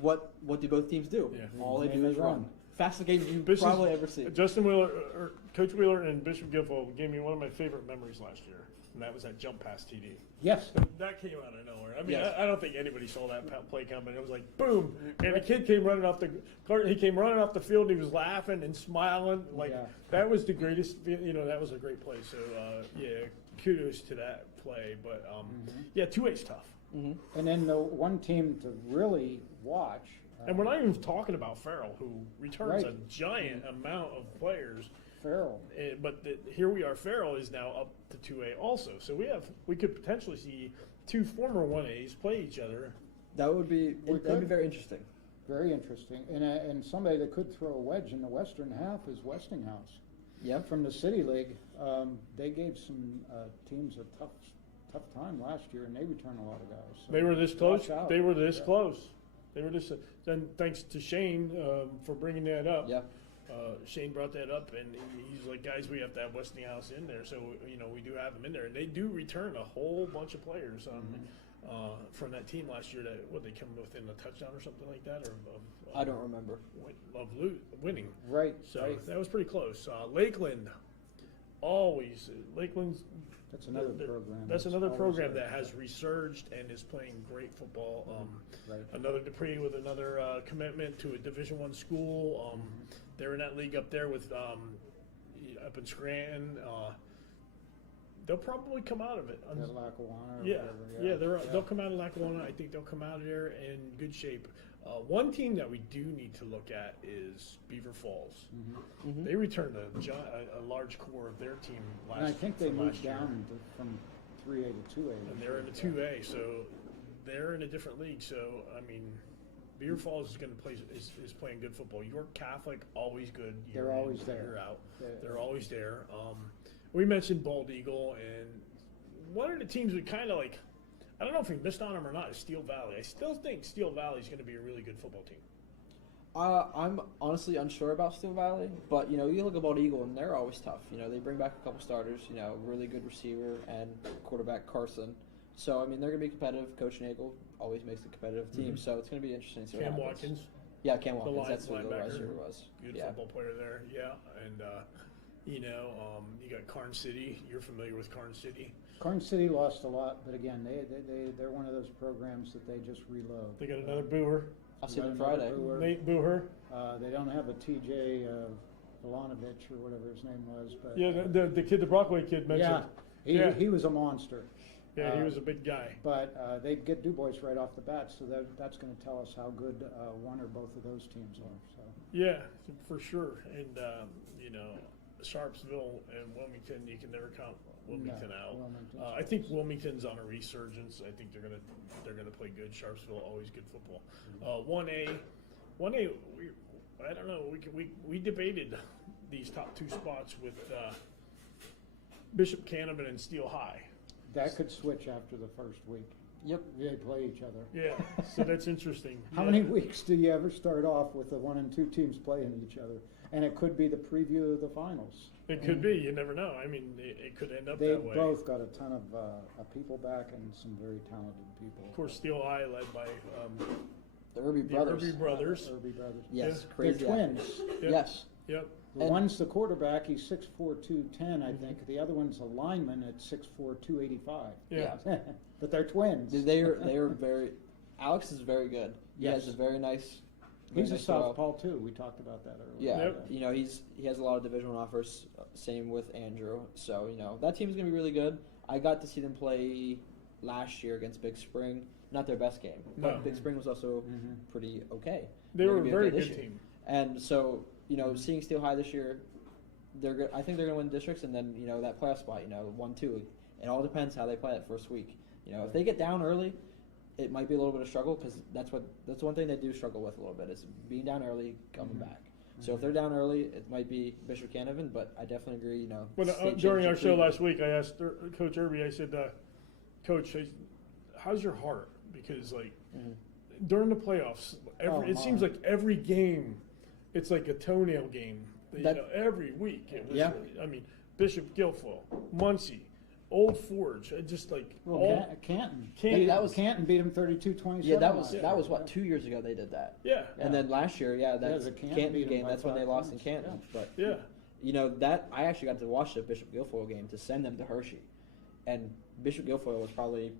what do both teams do? Yeah. All they Game do is is run. run. Fastest game you Bishop- probably ever see. Justin Wheeler, or Coach Wheeler and Bishop Guilfoyle gave me one of my favorite memories last year, and that was that jump pass TD. Yes. That came out of nowhere. I mean, Yes. I don't think anybody saw that play coming. It was like boom, and the kid came running off the field. And he was laughing and smiling. Like Yeah. that was the greatest. You know, that was a great play. So yeah, kudos to that play. But yeah, 2A's tough. And then the one team to really watch. And we're not even talking about Farrell, who returns Right. a giant amount of players. Farrell. But here we are. Farrell is now up to 2A also. So we could potentially see two former 1As play each other. That'd be could. very interesting. Very interesting. And somebody that could throw a wedge in the western half is Westinghouse. Yep. From the City League, they gave some teams a tough time last year, and they return a lot of guys. So They were this close. watch out. They were this Yeah. close. They were this. Then thanks to Shane for bringing that up. Yeah. Shane brought that up, and he's like, guys, we have to have Westinghouse in there. So you know we do have them in there, and they do return a whole bunch of players from that team last year. That they come within a touchdown or something like that, or I don't remember. winning. Right. So right. that was pretty close. Lakeland, always Lakeland's. That's another program. That's another always program there. that has resurged and is playing great football. Right. Another Dupree with another commitment to a Division I school. They're in that league up there with up in Scranton. They'll probably come out of it. At Lackawanna or Yeah, whatever. they'll come out of Lackawanna. I think they'll come out of there in good shape. One team that we do need to look at is Beaver Falls. They returned a large core of their team last year. And I think they from moved last year. down from 3A to 2A. And they're in the 2A, so they're in a different league. So I mean, Beaver Falls is going to play is playing good football. York Catholic always good. They're year in, always there. year out. Yeah. They're always there. We mentioned Bald Eagle, and one of the teams we kind of like. I don't know if we missed on them or not. Is Steel Valley? I still think Steel Valley is going to be a really good football team. I'm honestly unsure about Steel Valley, but you know, you look at Bald Eagle and they're always tough. You know, they bring back a couple starters. You know, really good receiver and quarterback Carson. So I mean, they're gonna be competitive. Coach Nagel always makes a competitive team, so it's gonna be interesting to see what Cam happens. Watkins, Yeah, Cam the Watkins. That's who the linebacker, receiver was. good Yeah. football player there. Yeah, and you got Karn City. You're familiar with Karn City. Karn City lost a lot, but again, they're one of those programs that they just reload. They got another Booher, I'll see them Another Friday. Brewer. Nate Booher. They don't have a TJ Milanovich or whatever his name was, but Yeah, the kid, the Brockway kid mentioned. yeah, Yeah. he was a monster. Yeah, he was a big guy. But they get Du Bois right off the bat, so that's going to tell us how good one or both of those teams are. So Yeah, for sure. And Sharpsville and Wilmington, you can never count Wilmington No, out. Wilmington's I think Wilmington's on a resurgence. I think they're gonna play good. Sharpsville always good football. 1A. I don't know. We debated these top two spots with Bishop Canterbury and Steel High. that could switch after the first week. Yep. They play each other. Yeah, so that's interesting. How Yeah. many weeks do you ever start off with the 1 and 2 teams playing each other? And it could be the preview of the finals. It could be. You never know. I mean, it could end up They've that way. both got a ton of people back and some very talented people. Of course, Steel High led by The Irby the brothers. Irby brothers. Irby brothers. Yes, Yeah. crazy. They're twins. Yep. Yes. Yep. The And- one's the quarterback, he's 6'4", 210, I think. The other one's a lineman at 6'4", 285. Yeah. But they're twins. They are very. Alex is very good. He Yes. has a very nice. He's a nice throw. southpaw too. We talked about that earlier. Yeah, Yep. you know he has a lot of Division I offers. Same with Andrew. So you know that team's gonna be really good. I got to see them play last year against Big Spring. Not their best game, but No. Big Spring was also pretty okay. They They're were gonna a be very okay this good year. team. And so you know, seeing Steel High this year, they're good. I think they're gonna win districts, and then you know that playoff spot. You know, 1-2. It all depends how they play that first week. You know, if they get down early, it might be a little bit of struggle because that's one thing they do struggle with a little bit is being down early, coming back. So if they're down early, it might be Bishop Canevin, but I definitely agree. You know, But during our show last week, I asked Coach Irby. I said, "Coach, how's your heart?" Because during the playoffs, it seems like every game, it's like a toenail game. Every week, it was. I mean, Bishop Guilfoyle, Muncie, Old Forge, just like Canton. Canton beat them 32-27. Yeah, that was what 2 years ago they did that. Yeah. And then last year, that's the Canton Canton beat 'em game. by That's when they 5 lost in points. Canton. But Yeah. you know that I actually got to watch the Bishop Guilfoyle game to send them to Hershey, and Bishop Guilfoyle was probably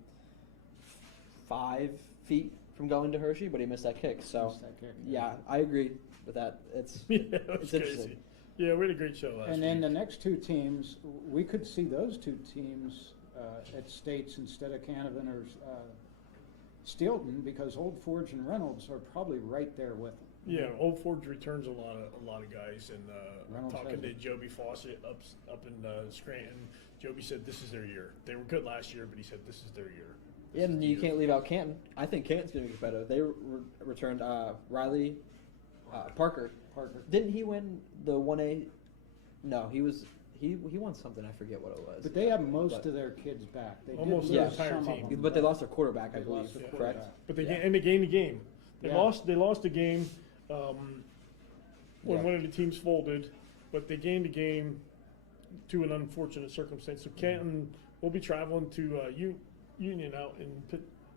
5 feet from going to Hershey, but he missed that kick. So yeah, I agree with that. It's it's interesting. crazy. Yeah, we had a great show last week. And then the next two teams, we could see those two teams at States instead of Canevin or Steelton, because Old Forge and Reynolds are probably right there with them. Yeah, Old Forge returns a lot of guys, and Reynolds talking to has it. Joby Fawcett up in Scranton, Joby said this is their year. They were good last year, but he said this is their year. Yeah, and you can't leave out Canton. I think Canton's going to be competitive. They returned Riley Parker. Didn't he win the 1A? No, he won something. I forget what it was. But they have most of their kids back. They Almost did the lose entire some team. of them, But they lost their quarterback, I They believe. lost their Correct. quarterback. But they gained the game. They Yeah. lost the game when Yeah. one of the teams folded, but they gained the game to an unfortunate circumstance. So Canton will be traveling to Union out in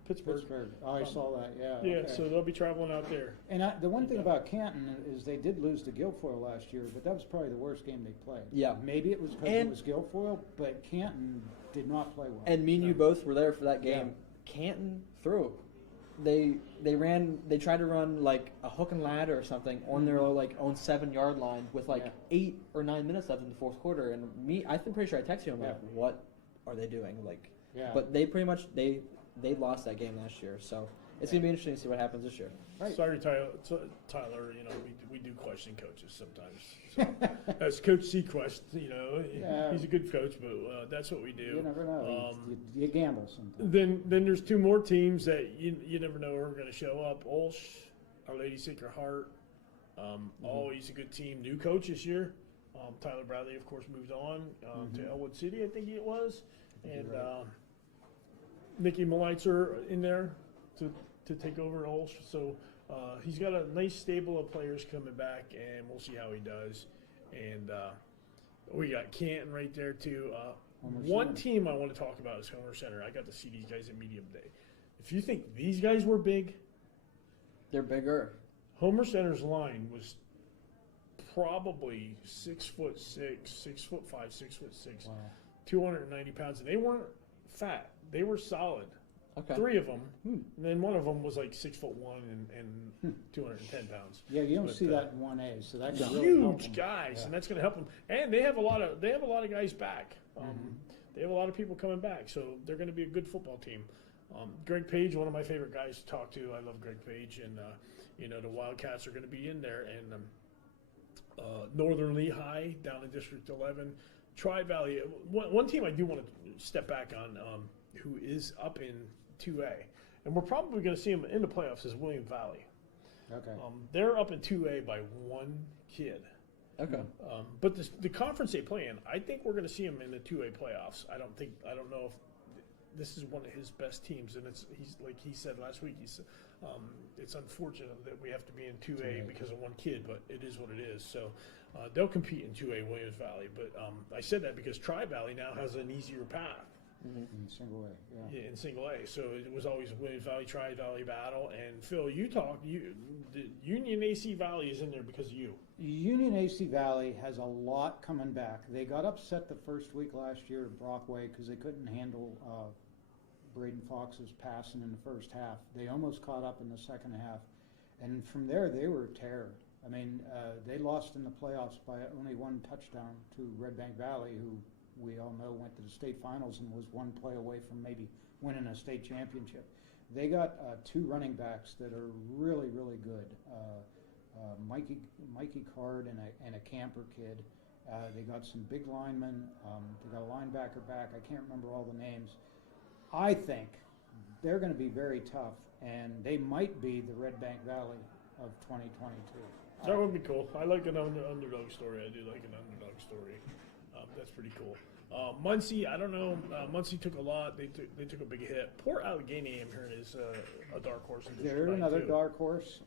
Pittsburgh. Oh, I saw that. Yeah. Yeah, okay. so they'll be traveling out there. And the one thing about Canton is they did lose to Guilfoyle last year, but that was probably the worst game they played. Yeah. Maybe it was because it was Guilfoyle, but Canton did not play well. And me and you both were there for that game. Canton threw. They tried to run like a hook and ladder or something on their own 7-yard line with 8 or 9 minutes left in the fourth quarter. And I'm pretty sure I texted you. I'm like, what are they doing? But they pretty much they lost that game last year. So it's gonna be interesting to see what happens this year. Right. Sorry, Tyler. You know, we do question coaches sometimes. So, as Coach Sequest, he's a good coach, but that's what we do. You never know. You gamble sometimes. Then there's 2 more teams that you never know are going to show up. Olsh, Our Lady Sacred Heart, always a good team. New coach this year. Tyler Bradley, of course, moved on to Elwood City, I think it was, and Nikki Malitzer in there to take over Olsh. So he's got a nice stable of players coming back, and we'll see how he does. And we got Canton right there too. One team I want to talk about is Homer Center. I got to see these guys at Medium Day. If you think these guys were big, They're bigger. Homer Center's line was probably 6'6", 6'5", 6'6", Wow. 290 pounds, and they weren't fat. They were solid. Okay. 3 of them, and then one of them was like 6'1" and 210 pounds. Yeah, you don't But, see that in 1A, so that can really help Huge them. guys, and that's going to help them. And they have a lot of guys back. They have a lot of people coming back, so they're going to be a good football team. Greg Page, one of my favorite guys to talk to. I love Greg Page, and the Wildcats are going to be in there. And Northern Lehigh down in District 11, Tri-Valley. One team I do want to step back on, who is up in 2A, and we're probably going to see them in the playoffs, is William Valley. Okay. They're up in 2A by 1 kid. Okay. But the conference they play in, I think we're going to see him in the 2A playoffs. I don't know if this is one of his best teams, and he's like he said last week. It's unfortunate that we have to be in 2A because of 1 kid, but it is what it is. So they'll compete in 2A Williams Valley. But I said that because Tri-Valley now has an easier path. In single A, yeah. In single A, so it was always Williams Valley, Tri-Valley battle. And Phil, the Union AC Valley is in there because of you. Union AC Valley has a lot coming back. They got upset the first week last year at Brockway because they couldn't handle Braden Fox's passing in the first half. They almost caught up in the second half, and from there they were a terror. I mean, they lost in the playoffs by only 1 touchdown to Red Bank Valley, who we all know went to the state finals and was 1 play away from maybe winning a state championship. They got 2 running backs that are really, really good. Mikey Card and a camper kid. They got some big linemen. They got a linebacker back. I can't remember all the names. I think they're going to be very tough, and they might be the Red Bank Valley of 2022. That would be cool. I like an underdog story. I do like an underdog story. That's pretty cool. Muncie, I don't know. Muncie took a lot. They took a big hit. Poor Allegheny, I'm hearing, is a dark horse. In District They're 9 another too. dark horse.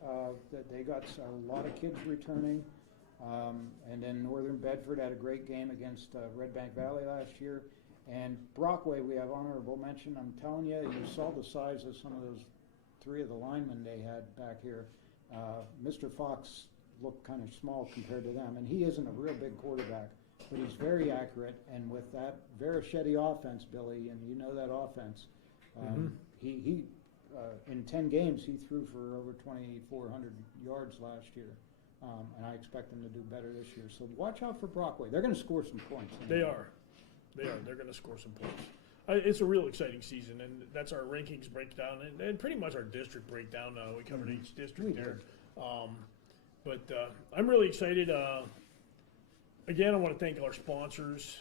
That they got a lot of kids returning. And then Northern Bedford had a great game against Red Bank Valley last year. And Brockway, we have honorable mention. I'm telling you, you saw the size of some of those 3 of the linemen they had back here. Mr. Fox looked kind of small compared to them, and he isn't a real big quarterback, but he's very accurate. And with that Verichetti offense, Billy, and you know that offense, he in 10 games he threw for over 2,400 yards last year. And I expect them to do better this year. So watch out for Brockway. They're going to score some points. They are. They're going to score some points. It's a real exciting season, and that's our rankings breakdown, and pretty much our district breakdown. We covered each district there. But I'm really excited. Again, I want to thank our sponsors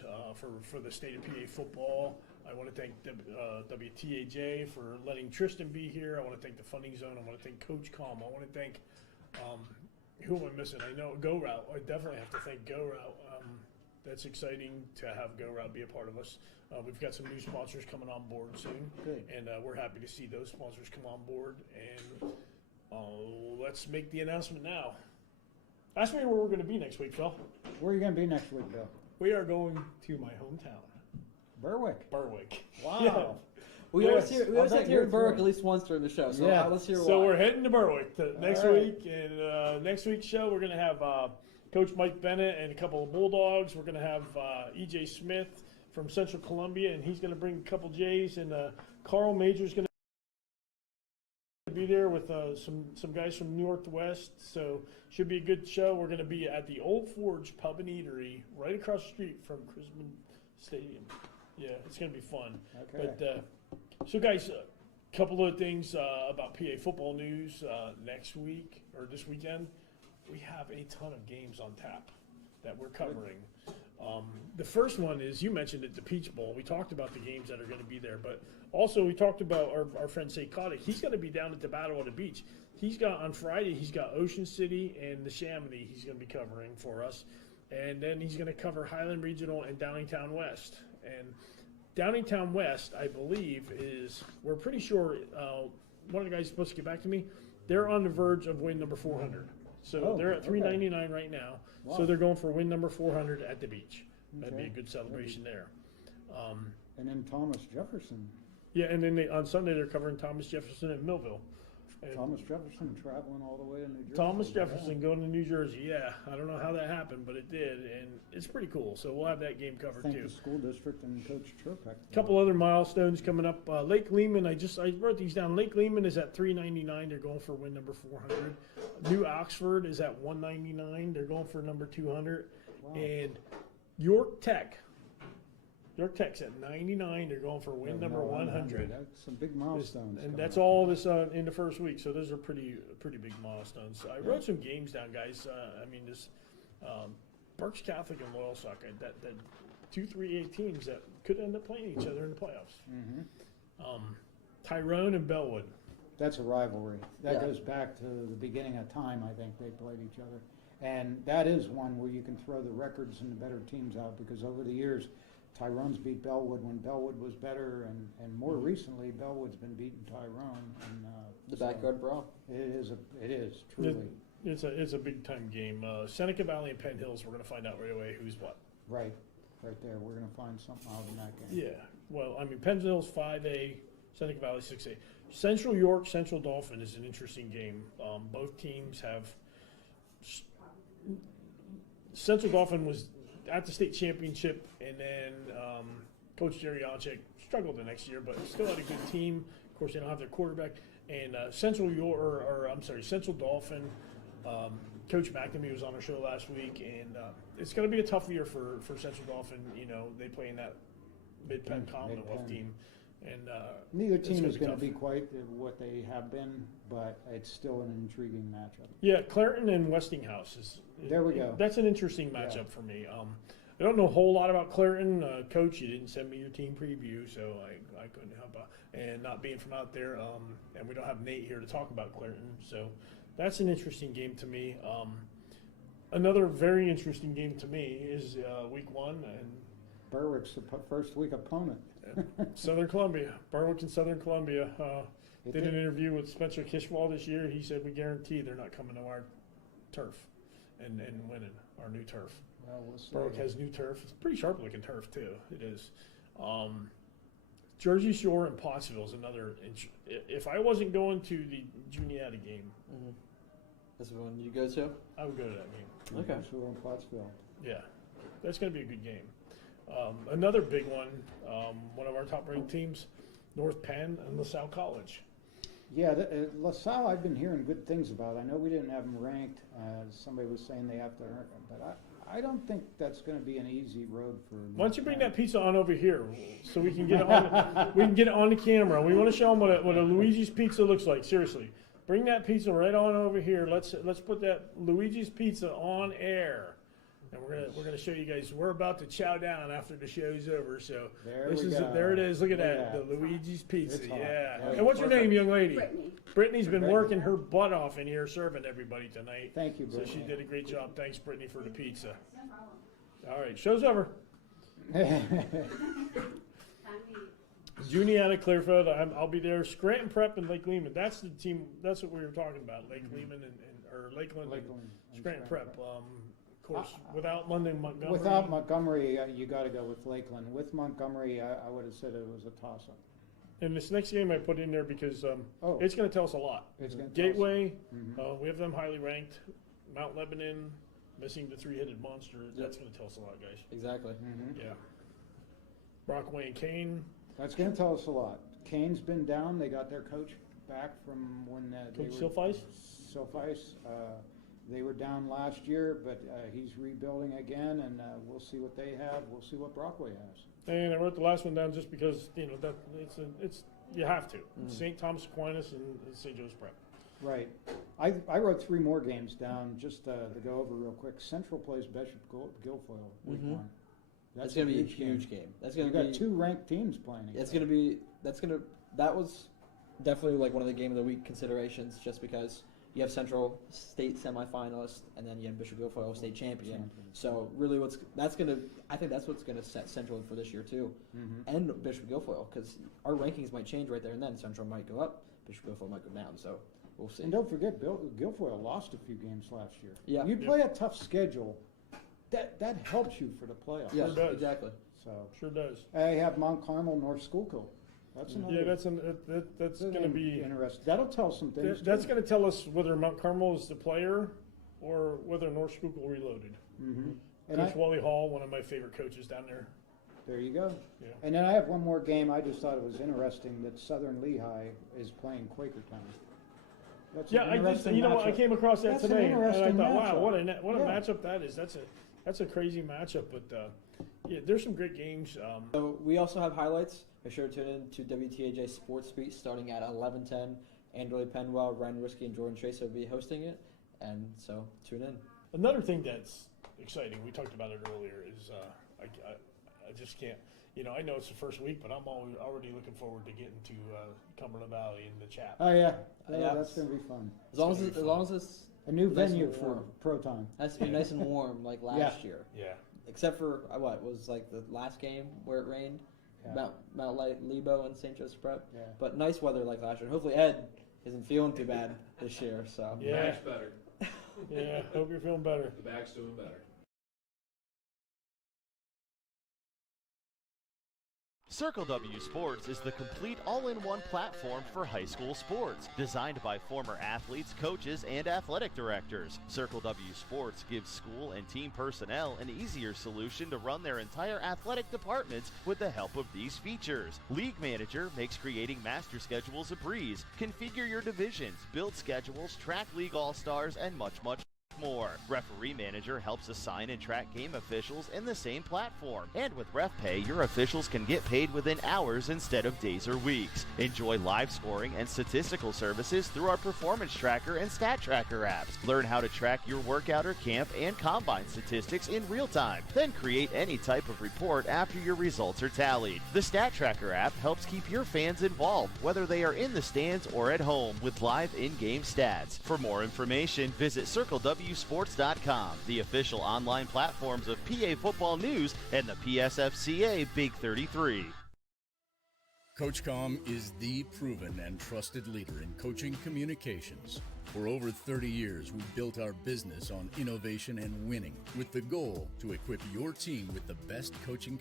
for the state of PA football. I want to thank WTAJ for letting Tristan be here. I want to thank the Funding Zone. I want to thank Coach Com. I want to thank who am I missing? I know Go Route. I definitely have to thank Go Route. That's exciting to have Go Route be a part of us. We've got some new sponsors coming on board soon. Good. And we're happy to see those sponsors come on board. And let's make the announcement now. Ask me where we're going to be next week, Phil. Where are you going to be next week, Bill? We are going to my hometown, Berwick. Berwick. Wow. Yeah. We Yes. always have to hear you're Berwick thrilled. at least once during the show. So Yeah. let's hear why. So we're heading to Berwick next right. week, and next week's show we're going to have Coach Mike Bennett and a couple of Bulldogs. We're going to have E.J. Smith from Central Columbia, and he's going to bring a couple J's, and Carl Major's going to be there with some guys from Northwest. So should be a good show. We're going to be at the Old Forge Pub and Eatery right across the street from Chrisman Stadium. Yeah, it's going to be fun. Okay. But so guys, a couple of things about PA football news next week or this weekend. We have a ton of games on tap that we're covering. The first one is, you mentioned it, the Peach Bowl. We talked about the games that are going to be there, but also we talked about our friend Say Kotick. He's going to be down at the Battle of the Beach. He's got on Friday, he's got Ocean City and the Chamonix he's going to be covering for us. And then he's going to cover Highland Regional and Downingtown West. And Downingtown West, I believe, we're pretty sure, one of the guys is supposed to get back to me, they're on the verge of win number 400. So they're at 399 right now. Wow. So they're going for win number 400 at the beach. That'd be a Okay. good celebration there. And then Thomas Jefferson. Yeah, and then on Sunday they're covering Thomas Jefferson at Millville. And Thomas Jefferson traveling all the way to New Jersey. Thomas Jefferson going to New Jersey. Yeah, I don't know how that happened, but it did, and it's pretty cool. So we'll have that game covered Thank too. the school district and Coach Turpek. A couple other milestones coming up. Lake Lehman, I wrote these down. Lake Lehman is at 399. They're going for win number 400. New Oxford is at 199. They're going for number 200. Wow. And York Tech's at 99. They're going for win number 100. That's some big milestones. And coming that's up. all this in the first week. So those are pretty big milestones. I wrote some games down, guys. This Berks Catholic and Loyalsock, that 2-3-8 teams that could end up playing each other in the playoffs. Tyrone and Bellwood. That's a rivalry. That Yeah. goes back to the beginning of time, I think they played each other. And that is one where you can throw the records and the better teams out, because over the years, Tyrone's beat Bellwood when Bellwood was better, and more recently, Bellwood's been beating Tyrone. And, The so backyard brawl. It is truly. It's a big time game. Seneca Valley and Penn Hills. We're going to find out right away who's what. Right there. We're going to find something out in that game. Yeah. Well, Penn Hills 5A, Seneca Valley 6A. Central York, Central Dauphin is an interesting game. Both teams have. Central Dauphin was at the state championship, and then Coach Jerry Yonchek struggled the next year, but still had a good team. Of course, they don't have their quarterback. And Central Dauphin. Coach McNamee was on our show last week, and it's going to be a tough year for Central Dauphin. You know, they play in that Mid-Penn Commonwealth Mid-Penn. team, and Neither it's team is going to tough. be quite what they have been, but it's still an intriguing matchup. Yeah, Clareton and Westinghouse is. There we go. That's an interesting matchup for me. I don't know a whole lot about Clareton. Coach, you didn't send me your team preview, so I couldn't help out. And not being from out there, and we don't have Nate here to talk about Clareton, so that's an interesting game to me. Another very interesting game to me is week 1 and Berwick's the first week opponent. Southern Columbia. Berwick and Southern Columbia It did an did- interview with Spencer Kishwall this year. He said we guarantee they're not coming to our turf and winning our new turf. Well, we'll see. Berwick has new turf. It's pretty sharp looking turf too. It is. Jersey Shore and Pottsville is another. If I wasn't going to the Juniata game, That's the one you go to? I would go to that game. Okay. We're in Pottsville. Yeah, that's going to be a good game. Another big one, one of our top-ranked teams, North Penn and LaSalle College. Yeah, LaSalle, I've been hearing good things about. I know we didn't have them ranked. Somebody was saying they have to earn them, but I don't think that's going to be an easy road for. Why don't you bring that pizza on over here so we can get it on? We can get it on the camera. We want to show them what a Luigi's pizza looks like. Seriously, bring that pizza right on over here. Let's put that Luigi's pizza on air, and we're gonna show you guys. We're about to chow down after the show's over. So There this we is go. there it is. Look at Look that, at the that. Luigi's pizza. It's hot. Yeah. Yeah. And what's your name, young lady? Brittany. Brittany's been Brittany. working her butt off in here serving everybody tonight. Thank you, So Brittany. she did a great job. Thanks, Brittany, for the pizza. All right, show's over. Juniata, Clearfield. I'll be there. Scranton Prep and Lake Lehman. That's the team. That's what we were talking about. Lake Lehman or Lakeland, Lakeland and Scranton Prep. Prep. Of course, without London Montgomery. Without Montgomery, you got to go with Lakeland. With Montgomery, I would have said it was a toss-up. And this next game I put in there because Oh. it's going to tell us a lot. It's gonna tell us- Gateway, Mhm. we have them highly ranked. Mount Lebanon, missing the three-headed monster. That's going to tell us a lot, guys. Exactly. Yeah. Brockway and Kane. That's going to tell us a lot. Kane's been down. They got their coach back from when they Coach were Silfice? Silfice. They were down last year, but he's rebuilding again, and we'll see what they have. We'll see what Brockway has. And I wrote the last one down just because that it's you have to. St. Thomas Aquinas and St. Joe's Prep. Right. I wrote 3 more games down just to go over real quick. Central plays Bishop Guilfoyle week 1. That's going to be a huge game. That's going You to be. got 2 ranked teams playing. It's again. going to be. That was definitely like one of the game of the week considerations, just because you have Central State semifinalist, and then you have Bishop Guilfoyle state champion. So really, I think that's what's gonna set Central for this year too, and Bishop Guilfoyle, because our rankings might change right there and then. Central might go up, Bishop Guilfoyle might go down. So we'll see. And don't forget, Guilfoyle lost a few games last year. Yeah. You play a tough schedule, that helps you for the playoffs. Yeah, Sure does. exactly. So Sure does. I have Mount Carmel, North Schuylkill. That's another. Yeah, that's going to be interesting. That'll tell some things. that's going to tell us whether Mount Carmel is the player or whether North Schuylkill reloaded. And Coach Wally Hall, one of my favorite coaches down there. there you go. Yeah. And then I have one more game. I just thought it was interesting that Southern Lehigh is playing Quakertown. That's Yeah, an I did. interesting You know what? I matchup. chat today, That's an and I interesting thought, wow, matchup. what a Yeah. matchup that is. That's a crazy matchup, but yeah, there's some great games. So we also have highlights. Make sure to tune in to WTAJ Sports Beat starting at 11:10. Andrew Penwell, Ryan Risky, and Jordan Trace will be hosting it, and so tune in. Another thing that's exciting, we talked about it earlier, is I just can't. I know it's the first week, but I'm already looking forward to getting to Cumberland Valley in the chat. Oh yeah, Yeah. that's gonna be fun. As long as it's A new Nice and venue for warm. Pro Time. has to be nice and warm like last year. Yeah. Except for what was like the last game where it rained, Yeah. Mount Lebo and St. Joe's Prep. Yeah. But nice weather like last year. Hopefully Ed isn't feeling too bad this year. So Yeah. Back's better. Yeah. Hope you're feeling better. The back's doing better. Circle W Sports is the complete all-in-one platform for high school sports, designed by former athletes, coaches, and athletic directors. Circle W Sports gives school and team personnel an easier solution to run their entire athletic departments with the help of these features. League Manager makes creating master schedules a breeze. Configure your divisions, build schedules, track league all-stars, and much, much more. Referee Manager helps assign and track game officials in the same platform. And with RefPay, your officials can get paid within hours instead of days or weeks. Enjoy live scoring and statistical services through our Performance Tracker and Stat Tracker apps. Learn how to track your workout or camp and combine statistics in real time. Then create any type of report after your results are tallied. The Stat Tracker app helps keep your fans involved, whether they are in the stands or at home, with live in-game stats. For more information, visit CircleWSports.com, the official online platforms of PA Football News and the PSFCA Big 33. CoachCom is the proven and trusted leader in coaching communications. For over 30 years, we've built our business on innovation and winning, with the goal to equip your team with the best coaching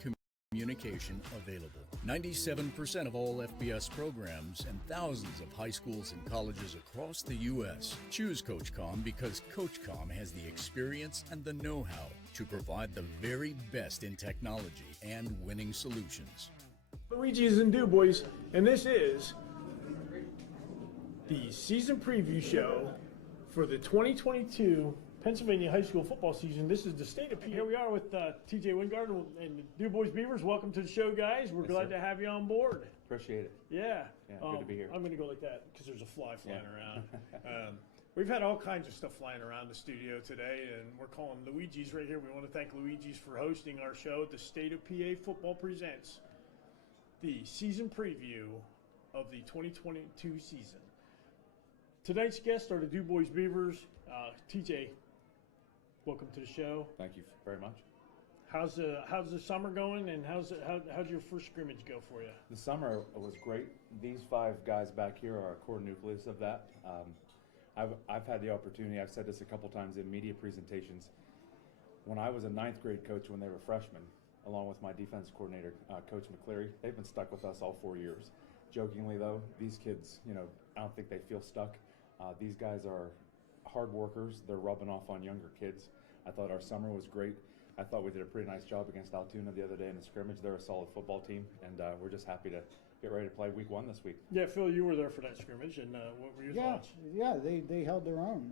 communication available. 97% of all FBS programs and thousands of high schools and colleges across the U.S. choose CoachCom because CoachCom has the experience and the know-how to provide the very best in technology and winning solutions. Luigi is in Du Bois, and this is the season preview show for the 2022 Pennsylvania high school football season. This is the state of PA. Here we are with TJ Wingard and the Du Bois Beavers. Welcome to the show, guys. We're glad to have you on board. Appreciate it. Yeah. Good to be here. I'm going to go like that because there's a fly flying around. We've had all kinds of stuff flying around the studio today, and we're calling Luigi's right here. We want to thank Luigi's for hosting our show. The State of PA Football presents the season preview of the 2022 season. Tonight's guests are the Du Bois Beavers. TJ, welcome to the show. Thank you very much. How's the summer going, and how'd your first scrimmage go for you? The summer was great. These 5 guys back here are a core nucleus of that. I've had the opportunity, I've said this a couple times in media presentations, when I was a 9th grade coach when they were freshmen, along with my defense coordinator, Coach McCleary, they've been stuck with us all 4 years. Jokingly though, these kids, I don't think they feel stuck. These guys are hard workers. They're rubbing off on younger kids. I thought our summer was great. I thought we did a pretty nice job against Altoona the other day in the scrimmage. They're a solid football team, and we're just happy to get ready to play week 1 this week. Yeah, Phil, you were there for that scrimmage, and what were your thoughts? Yeah, they held their own.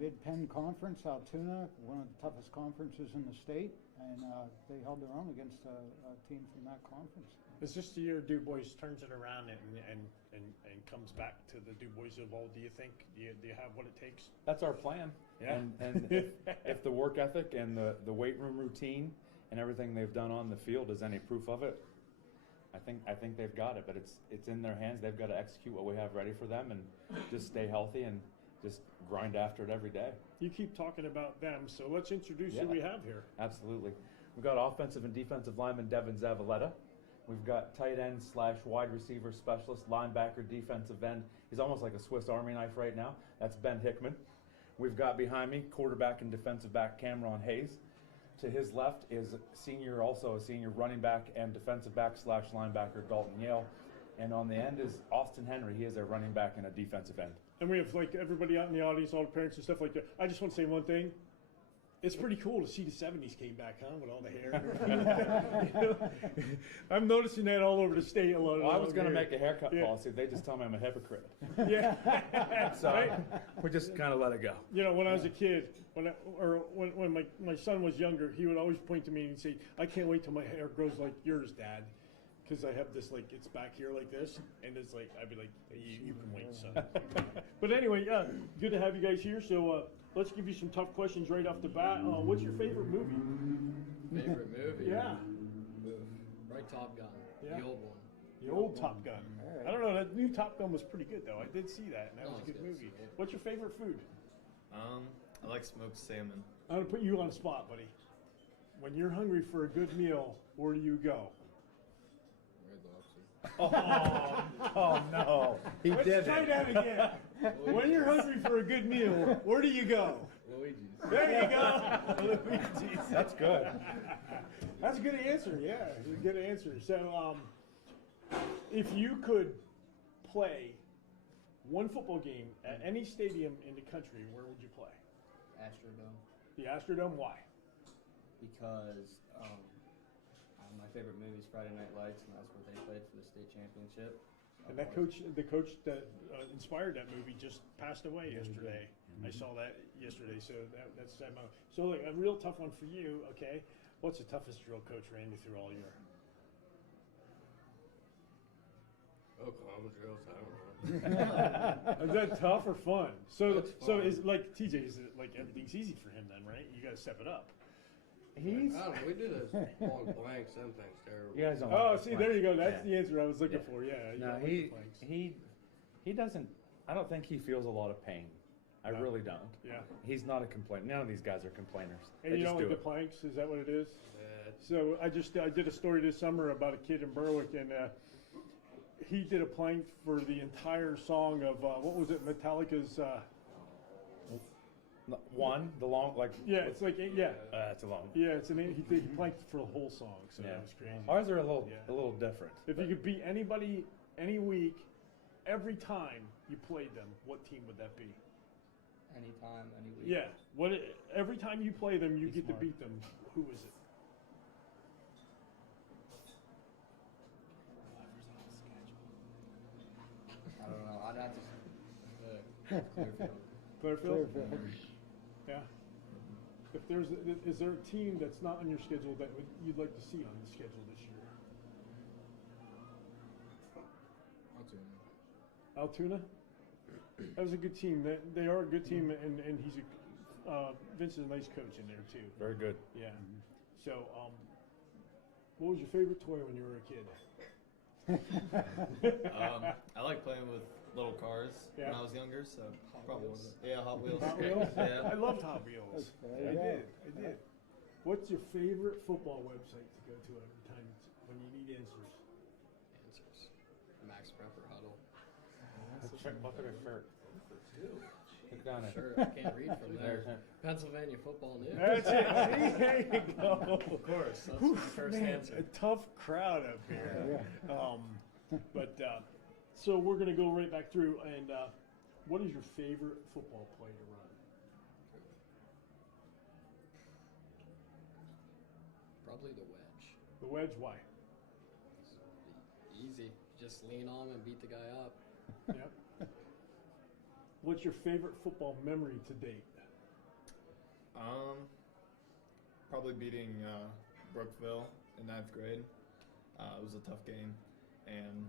Mid-Penn Conference, Altoona, one of the toughest conferences in the state, and they held their own against a team from that conference. Is this the year Du Bois turns it around and comes back to the Du Bois of old, do you think? Do you have what it takes? That's our plan. Yeah. And if the work ethic and the weight room routine and everything they've done on the field is any proof of it, I think they've got it. But it's in their hands. They've got to execute what we have ready for them and just stay healthy and just grind after it every day. You keep talking about them, so let's introduce who we have here. Absolutely. We've got offensive and defensive lineman Devin Zavaleta. We've got tight end / wide receiver specialist, linebacker, defensive end. He's almost like a Swiss Army knife right now. That's Ben Hickman. We've got behind me quarterback and defensive back Cameron Hayes. To his left is also a senior running back and defensive back / linebacker Dalton Yale. And on the end is Austin Henry. He is a running back and a defensive end. And we have like everybody out in the audience, all the parents and stuff like that. I just want to say one thing. It's pretty cool to see the 70s came back, huh, with all the hair. I'm noticing that all over the state a lot. Well, I was going to make a haircut policy. They just tell me I'm a hypocrite. Yeah. So we just kind of let it go. When I was a kid, when my son was younger, he would always point to me and say, "I can't wait till my hair grows like yours, Dad." Because I have this, it's back here like this, and it's like, I'd be like, hey, you can wait, son. But anyway, good to have you guys here. So let's give you some tough questions right off the bat. What's your favorite movie? Favorite movie? Yeah. Right, Top Gun. Yeah. The old one. The old Top Gun. I don't know, that new Top Gun was pretty good, though. I did see that, and that was a good movie. What's your favorite food? I like smoked salmon. I'm going to put you on the spot, buddy. When you're hungry for a good meal, where do you go? Oh no, he did Let's try that again. When you're hungry for a good meal, where do you go? Luigi's. There you go. Luigi's. That's good. That's a good answer. Yeah, it's a good answer. So, if you could play one football game at any stadium in the country, where would you play? Astrodome. The Astrodome. Why? Because my favorite movie is Friday Night Lights, and that's where they played for the state championship. And that coach, the coach that inspired that movie, just passed away yesterday. I saw that yesterday, so that's sad moment. So, like, a real tough one for you, okay? What's the toughest drill coach ran you through all year? Oklahoma drills, I don't know. Is that tough or fun? So, That's so fun. is like TJ, is it like everything's easy for him then, right? You got to step it up. I don't know, we did a long blank, something's terrible. You guys don't. Oh, like see, the there you go. planks. That's Yeah. the answer I was looking Yeah. for. Yeah. you No, don't like the planks. he doesn't. I don't think he feels a lot of pain. I No. really don't. Yeah. He's not a complainer. None of these guys are complainers. And They you just don't do like the it. planks? Is that what it is? Yeah, So I did a story this summer about a kid in Berwick, and he did a plank for the entire song of what was it? Metallica's. One, the long, like. Yeah, it's like yeah, It's a long. yeah. It's an he planked for the whole song, so that was crazy. Ours are a little Yeah. different. If you could beat anybody any week, every time you played them, what team would that be? Anytime, any week. Yeah. Every time you play them, you Be get smart. to beat them. Who is it? I don't know. I'd have to. Clearfield. Clearfield. Yeah. If is there a team that's not on your schedule that you'd like to see on the schedule this year? Altoona. That was a good team. They are a good team, and he's Vince is a nice coach in there too. Very good. Yeah. So, what was your favorite toy when you were a kid? I like playing with little cars Yeah. when I was younger, so probably Wheels. Hot Wheels. Hot Wheels? Yeah. I loved Hot Wheels. Okay, I yeah. did. What's your favorite football website to go to every time when you need answers? Answers. Max Prepper Huddle. Look at her shirt. Look down at Sure, I can't read from there. Pennsylvania Football News. That's it. See, there you go. Of course, that's my first Man, answer. a tough crowd up here. So we're gonna go right back through. And what is your favorite football play to run? Probably the wedge. The wedge. Why? Easy. Just lean on and beat the guy up. Yep. What's your favorite football memory to date? Probably beating Brookville in 9th grade. It was a tough game, and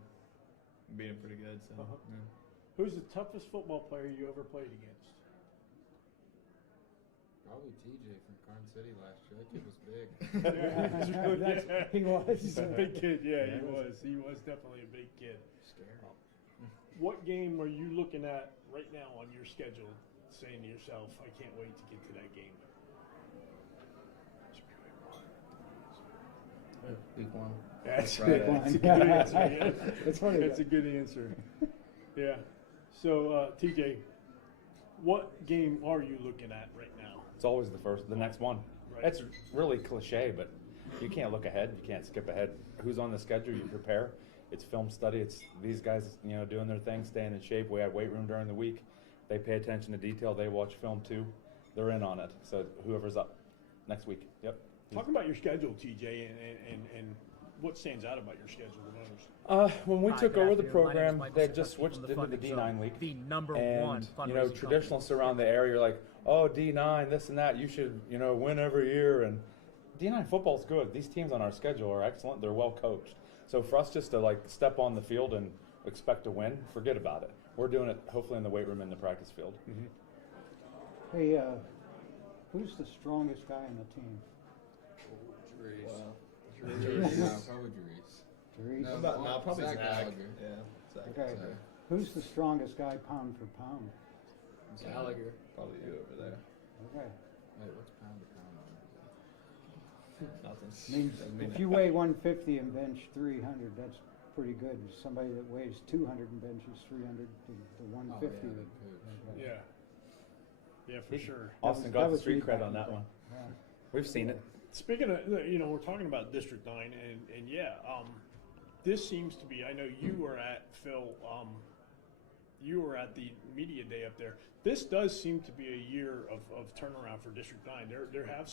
beat him pretty good. So, yeah. Who's the toughest football player you ever played against? Probably TJ from Carn City last year. That kid was big. He was. He's a big kid. Yeah, he was. He was definitely a big kid. Scary. What game are you looking at right now on your schedule, saying to yourself, "I can't wait to get to that game"? Week 1. That's Right. a good answer. Yeah. That's funny. That's a good answer. Yeah. So, TJ, what game are you looking at right now? It's always the next one. Right. It's really cliche, but you can't look ahead. You can't skip ahead. Who's on the schedule? You prepare. It's film study. It's these guys, doing their thing, staying in shape. We have weight room during the week. They pay attention to detail. They watch film too. They're in on it. So whoever's up next week. Yep. Talk about your schedule, TJ, and what stands out about your schedule the most. When we Hi, took good over the afternoon. My name is program, Michael they Sikorsky just switched from into the Funding D9 Zone, league. the number and, one fundraising traditionalists company. around the area are like, oh, D9, this and that. You should, win every year. And D9 football's good. These teams on our schedule are excellent. They're well coached. So for us just to step on the field and expect to win, forget about it. We're doing it hopefully in the weight room in the practice field. Mm-hmm. Hey, who's the strongest guy on the team? Dries. Probably Dries. Dries? No, probably Zach. Gallagher. Yeah, Zach. Okay. Sorry. Who's the strongest guy pound for pound? Gallagher. Probably you over there. Okay. Wait, what's pound to pound? Nothing. I mean, if you weigh 150 and bench 300, that's pretty good. Somebody that weighs 200 and benches 300 to 150. Oh, yeah, Yeah. Yeah, for sure. Austin That got the was street me cred back on in that the one. day. Yeah. We've seen it. Speaking of, we're talking about District 9, and yeah, this seems to be, I know you were at, Phil, you were at the media day up there. This does seem to be a year of turnaround for District 9. There have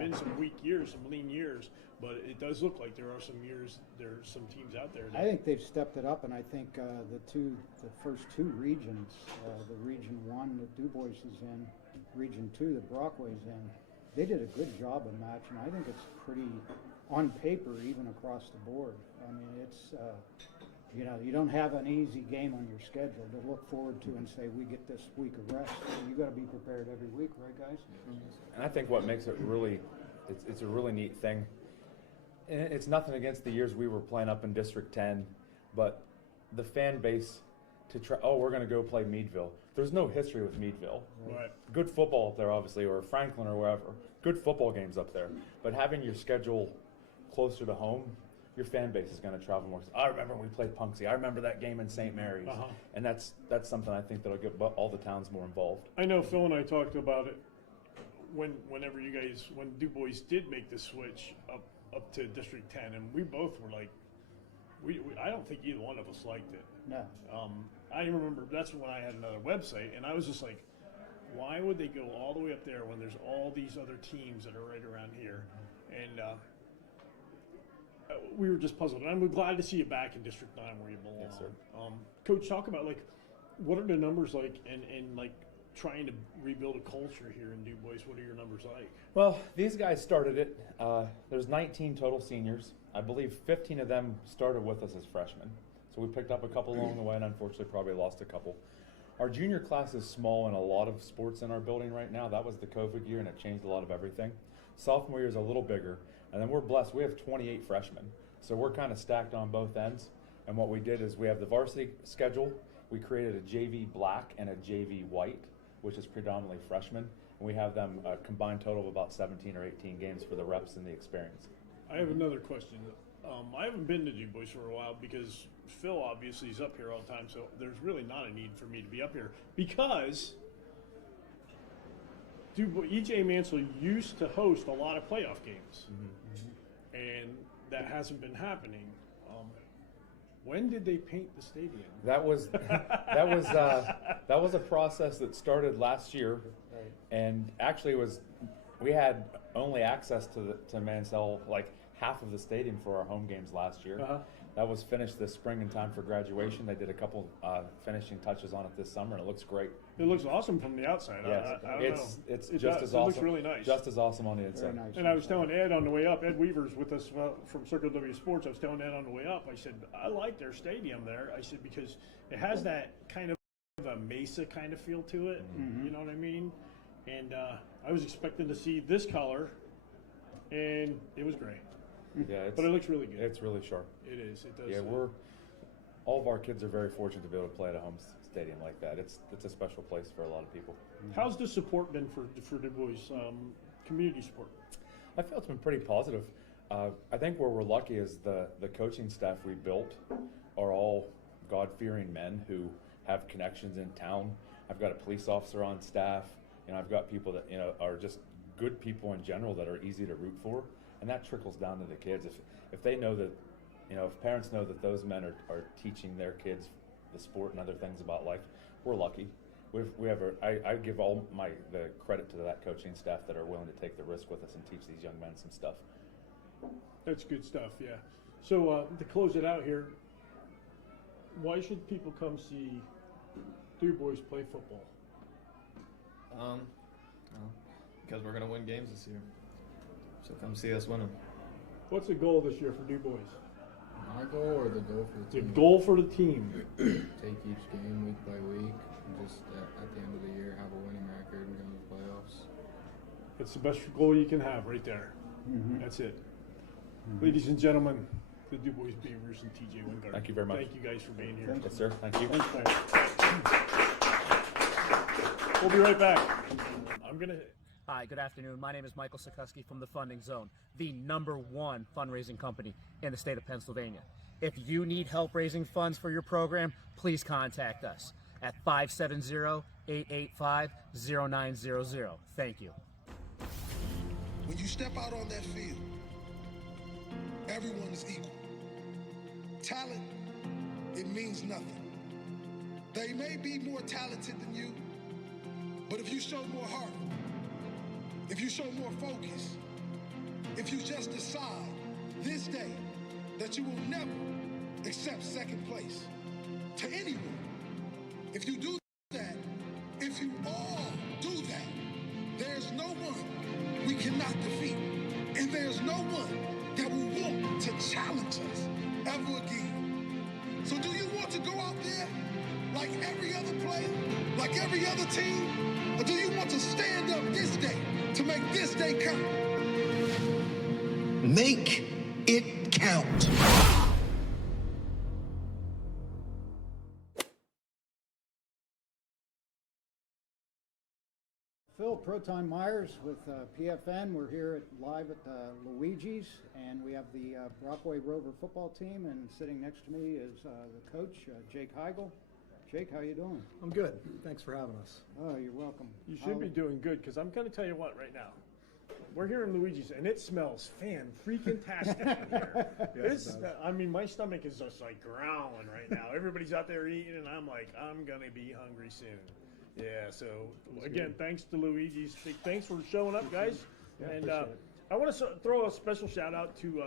been some weak years, some lean years, but it does look like there are some years, there's some teams out there. I think they've stepped it up, and I think the first two regions, the Region 1 that Du Bois is in, Region 2 that Brockway's in, they did a good job of matching. I think it's pretty, on paper, even across the board. I mean, it's, you don't have an easy game on your schedule to look forward to and say, we get this week of rest. You got to be prepared every week, right, guys? And I think what makes it really, it's a really neat thing. And it's nothing against the years we were playing up in District 10, but the fan base to try, we're going to go play Meadville. There's no history with Meadville. Right. Good football up there, obviously, or Franklin or wherever. Good football games up there. But having your schedule closer to home, your fan base is going to travel more. I remember when we played Punxsutawney. I remember that game in St. Mary's. And that's something I think that'll get all the towns more involved. I know Phil and I talked about it when Du Bois did make the switch up to District 10, and we both were like, I don't think either one of us liked it. No. I remember that's when I had another website, and I was just like, why would they go all the way up there when there's all these other teams that are right around here? And we were just puzzled, and I'm glad to see you back in District 9 where you belong. Yes, sir. Coach, talk about like what are the numbers like, and like trying to rebuild a culture here in Du Bois. What are your numbers like? Well, these guys started it. There's 19 total seniors. I believe 15 of them started with us as freshmen. So we picked up a couple along the way, and unfortunately probably lost a couple. Our junior class is small in a lot of sports in our building right now. That was the COVID year, and it changed a lot of everything. Sophomore year is a little bigger, and then we're blessed. We have 28 freshmen. So we're kind of stacked on both ends. And what we did is we have the varsity schedule. We created a JV black and a JV white, which is predominantly freshmen. And we have them a combined total of about 17 or 18 games for the reps and the experience. I have another question. I haven't been to Du Bois for a while because Phil obviously is up here all the time, so there's really not a need for me to be up here because E.J. Mansell used to host a lot of playoff games, and that hasn't been happening. When did they paint the stadium? That was a process that started last year, and actually we had only access to Mansell like half of the stadium for our home games last year. That was finished this spring in time for graduation. They did a couple finishing touches on it this summer, and it looks great. It looks awesome from the outside. Yes, I don't know. It's It just does. as It awesome. looks really nice. Just as awesome on the inside. Nice. And I was telling Ed on the way up, Ed Weaver's with us from Circle W Sports. I was telling Ed on the way up, I said, I like their stadium there. I said, because it has that kind of a Mesa kind of feel to it. You know what I mean? And I was expecting to see this color, and it was gray. Yeah, But it looks really good. It's really sharp. It is. It does. Yeah, all of our kids are very fortunate to be able to play at a home stadium like that. It's a special place for a lot of people. How's the support been for Du Bois, community support? I feel it's been pretty positive. I think where we're lucky is the coaching staff we built are all God-fearing men who have connections in town. I've got a police officer on staff. I've got people that are just good people in general that are easy to root for, and that trickles down to the kids. If they know that, if parents know that those men are teaching their kids the sport and other things about life, we're lucky. I give all the credit to that coaching staff that are willing to take the risk with us and teach these young men some stuff. That's good stuff, yeah. So to close it out here, why should people come see Du Bois play football? Because we're gonna win games this year. So come see us win them. What's the goal this year for Du Bois? My goal or the goal for the The team? goal for the team. Take each game week by week, and just at the end of the year have a winning record and go to the playoffs. It's the best goal you can have right there. That's it. Ladies and gentlemen, the Du Bois Beavers and TJ Wingard. Thank you very much. Thank you guys for being here. Yes, sir. Thank you. Thanks, man. We'll be right back. Hi, good afternoon. My name is Michael Sikorsky from the Funding Zone, the #1 fundraising company in the state of Pennsylvania. If you need help raising funds for your program, please contact us at 570-885-0900. Thank you. When you step out on that field, everyone is equal. Talent, it means nothing. They may be more talented than you, but if you show more heart, if you show more focus, if you just decide this day that you will never accept second place to anyone, if you do that, if you all do that, there's no one we cannot defeat, and there's no one that will want to challenge us ever again. So do you want to go out there like every other player, like every other team, or do you want to stand up this day to make this day count? Make it count. Phil, Proton Myers with PFN. We're here live at Luigi's, and we have the Brockway Rover football team, and sitting next to me is the coach, Jake Heigl. Jake, how you doing? I'm good. Thanks for having us. Oh, you're welcome. You should be doing good, because I'm going to tell you what right now. We're here in Luigi's, and it smells fan-freaking-tastic in here. Yes, I mean, my stomach is just like growling right now. Everybody's out there eating, and I'm like, I'm going to be hungry soon. Yeah, so again, thanks to Luigi's. Thanks for showing up, guys. Yeah, and appreciate it. I want to throw a special shout out to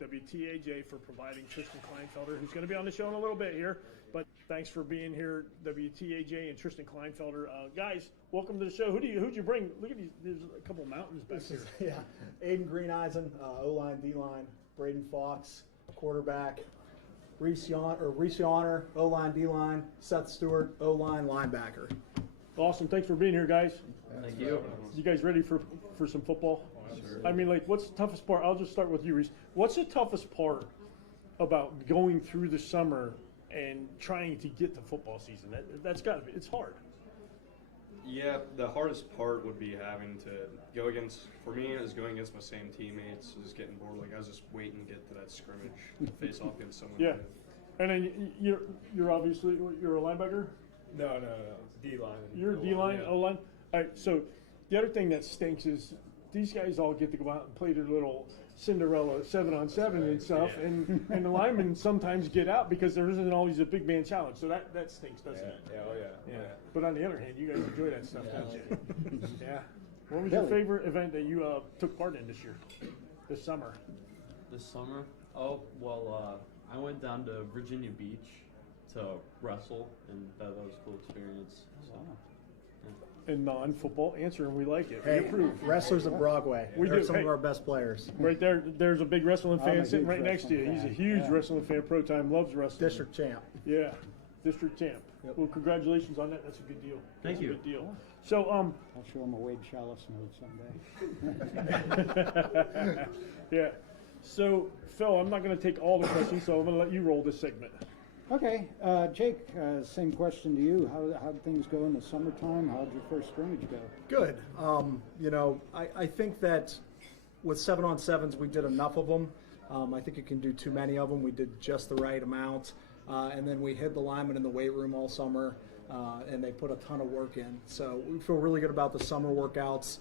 WTAJ for providing Tristan Kleinfelder, who's going to be on the show in a little bit here. But thanks for being here, WTAJ and Tristan Kleinfelder. Guys, welcome to the show. Who'd you bring? Look at these. There's a couple mountains back here. Yeah, Aiden Greeneisen, O-line, D-line, Braden Fox, quarterback, Reese Yonner, O-line, D-line, Seth Stewart, O-line, linebacker. Awesome. Thanks for being here, guys. Thank you. You guys ready for some football? Sure. I mean, like, what's the toughest part? I'll just start with you, Reese. What's the toughest part about going through the summer and trying to get to football season? That's got to be, it's hard. Yeah, the hardest part would be having to go against, for me, is going against my same teammates, is getting bored. Like, I was just waiting to get to that scrimmage, face off against someone. Yeah. And then you're obviously, you're a linebacker? No, D-line. You're D-line, yeah. O-line? All right, so the other thing that stinks is these guys all get to go out and play their little Cinderella 7-on-7 and stuff, Yeah. and the linemen sometimes get out because there isn't always a big man challenge. So that stinks, doesn't it? Yeah, oh yeah. But on the other hand, you guys enjoy that stuff, don't you? Yeah. What was Billy. your favorite event that you took part in this year, this summer? This summer? Oh, well, I went down to Virginia Beach to wrestle, and that was a cool experience. So, A non-football answer, and we like it. Hey, We approve. wrestlers of Broadway. We They're do. some Hey. of our best players. Right there, there's a big wrestling I'm a fan sitting huge right next to you. wrestling He's a fan. huge Yeah. wrestling fan. Pro Time loves wrestling. District champ. Yeah, district champ. Yep. Well, congratulations on that. That's a good deal. Thank That's you. a good deal. So, I'll show him a Wade Chalice note someday. yeah. So, Phil, I'm not going to take all the questions, so I'm going to let you roll this segment. Okay, Jake, same question to you. How'd things go in the summertime? How'd your first scrimmage go? Good. I think that with 7-on-7s, we did enough of them. I think you can do too many of them. We did just the right amount. And then we hid the linemen in the weight room all summer, and they put a ton of work in. So we feel really good about the summer workouts.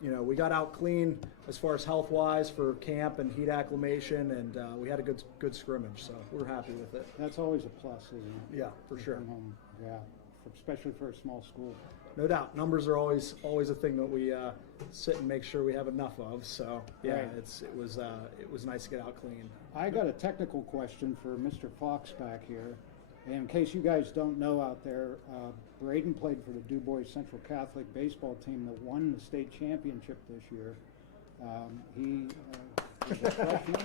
We got out clean as far as health-wise for camp and heat acclimation, and we had a good scrimmage, so we're happy with it. That's always a plus, isn't it? Yeah, for sure. Yeah, especially for a small school. No doubt, numbers are always a thing that we sit and make sure we have enough of. So yeah, Right. it was nice to get out clean. I got a technical question for Mr. Fox back here. In case you guys don't know out there, Braden played for the Du Bois Central Catholic baseball team that won the state championship this year. He is a freshman,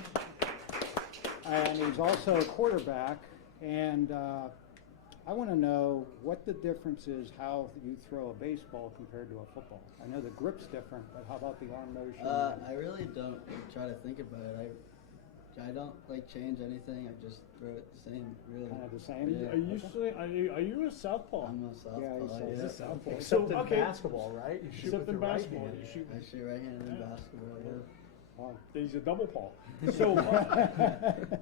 and he's also a quarterback. And I want to know what the difference is how you throw a baseball compared to a football. I know the grip's different, but how about the arm motion? I really don't try to think about it. I don't change anything. I just throw it the same. Really, kind of the same. Yeah. Are you a southpau? I'm a southpaw. Yeah, he's a southpaw. Except in okay. basketball, right? You shoot Except with in your right basketball, hand. you shoot. I shoot right-handed in basketball. Yeah. Wow. He's a double paw. So,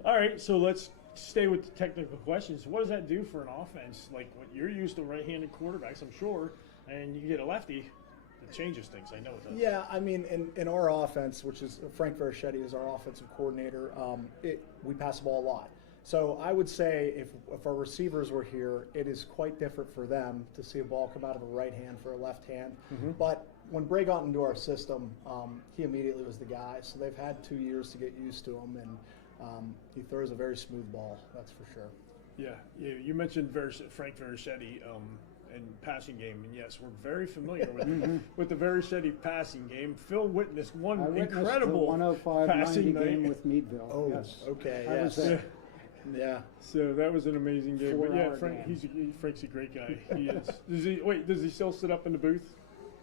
all right. So let's stay with the technical questions. What does that do for an offense? Like what you're used to right-handed quarterbacks, I'm sure, and you get a lefty. It changes things. I know it does. Yeah, I mean, in our offense, which is Frank Verichetti is our offensive coordinator, we pass the ball a lot. So I would say if our receivers were here, it is quite different for them to see a ball come out of a right hand for a left hand. But when Bray got into our system, he immediately was the guy. So they've had 2 years to get used to him, and he throws a very smooth ball, that's for sure. Yeah, you mentioned Frank Vericetti and passing game, and yes, we're very familiar with the Vericetti passing game. Phil witnessed one incredible the 105-90 passing game night with Meadville. Oh, yes. okay, I was yes. there. Yeah. So that was an amazing game. But yeah, 4-hour game. Frank's a great guy. He is. Does he still sit up in the booth?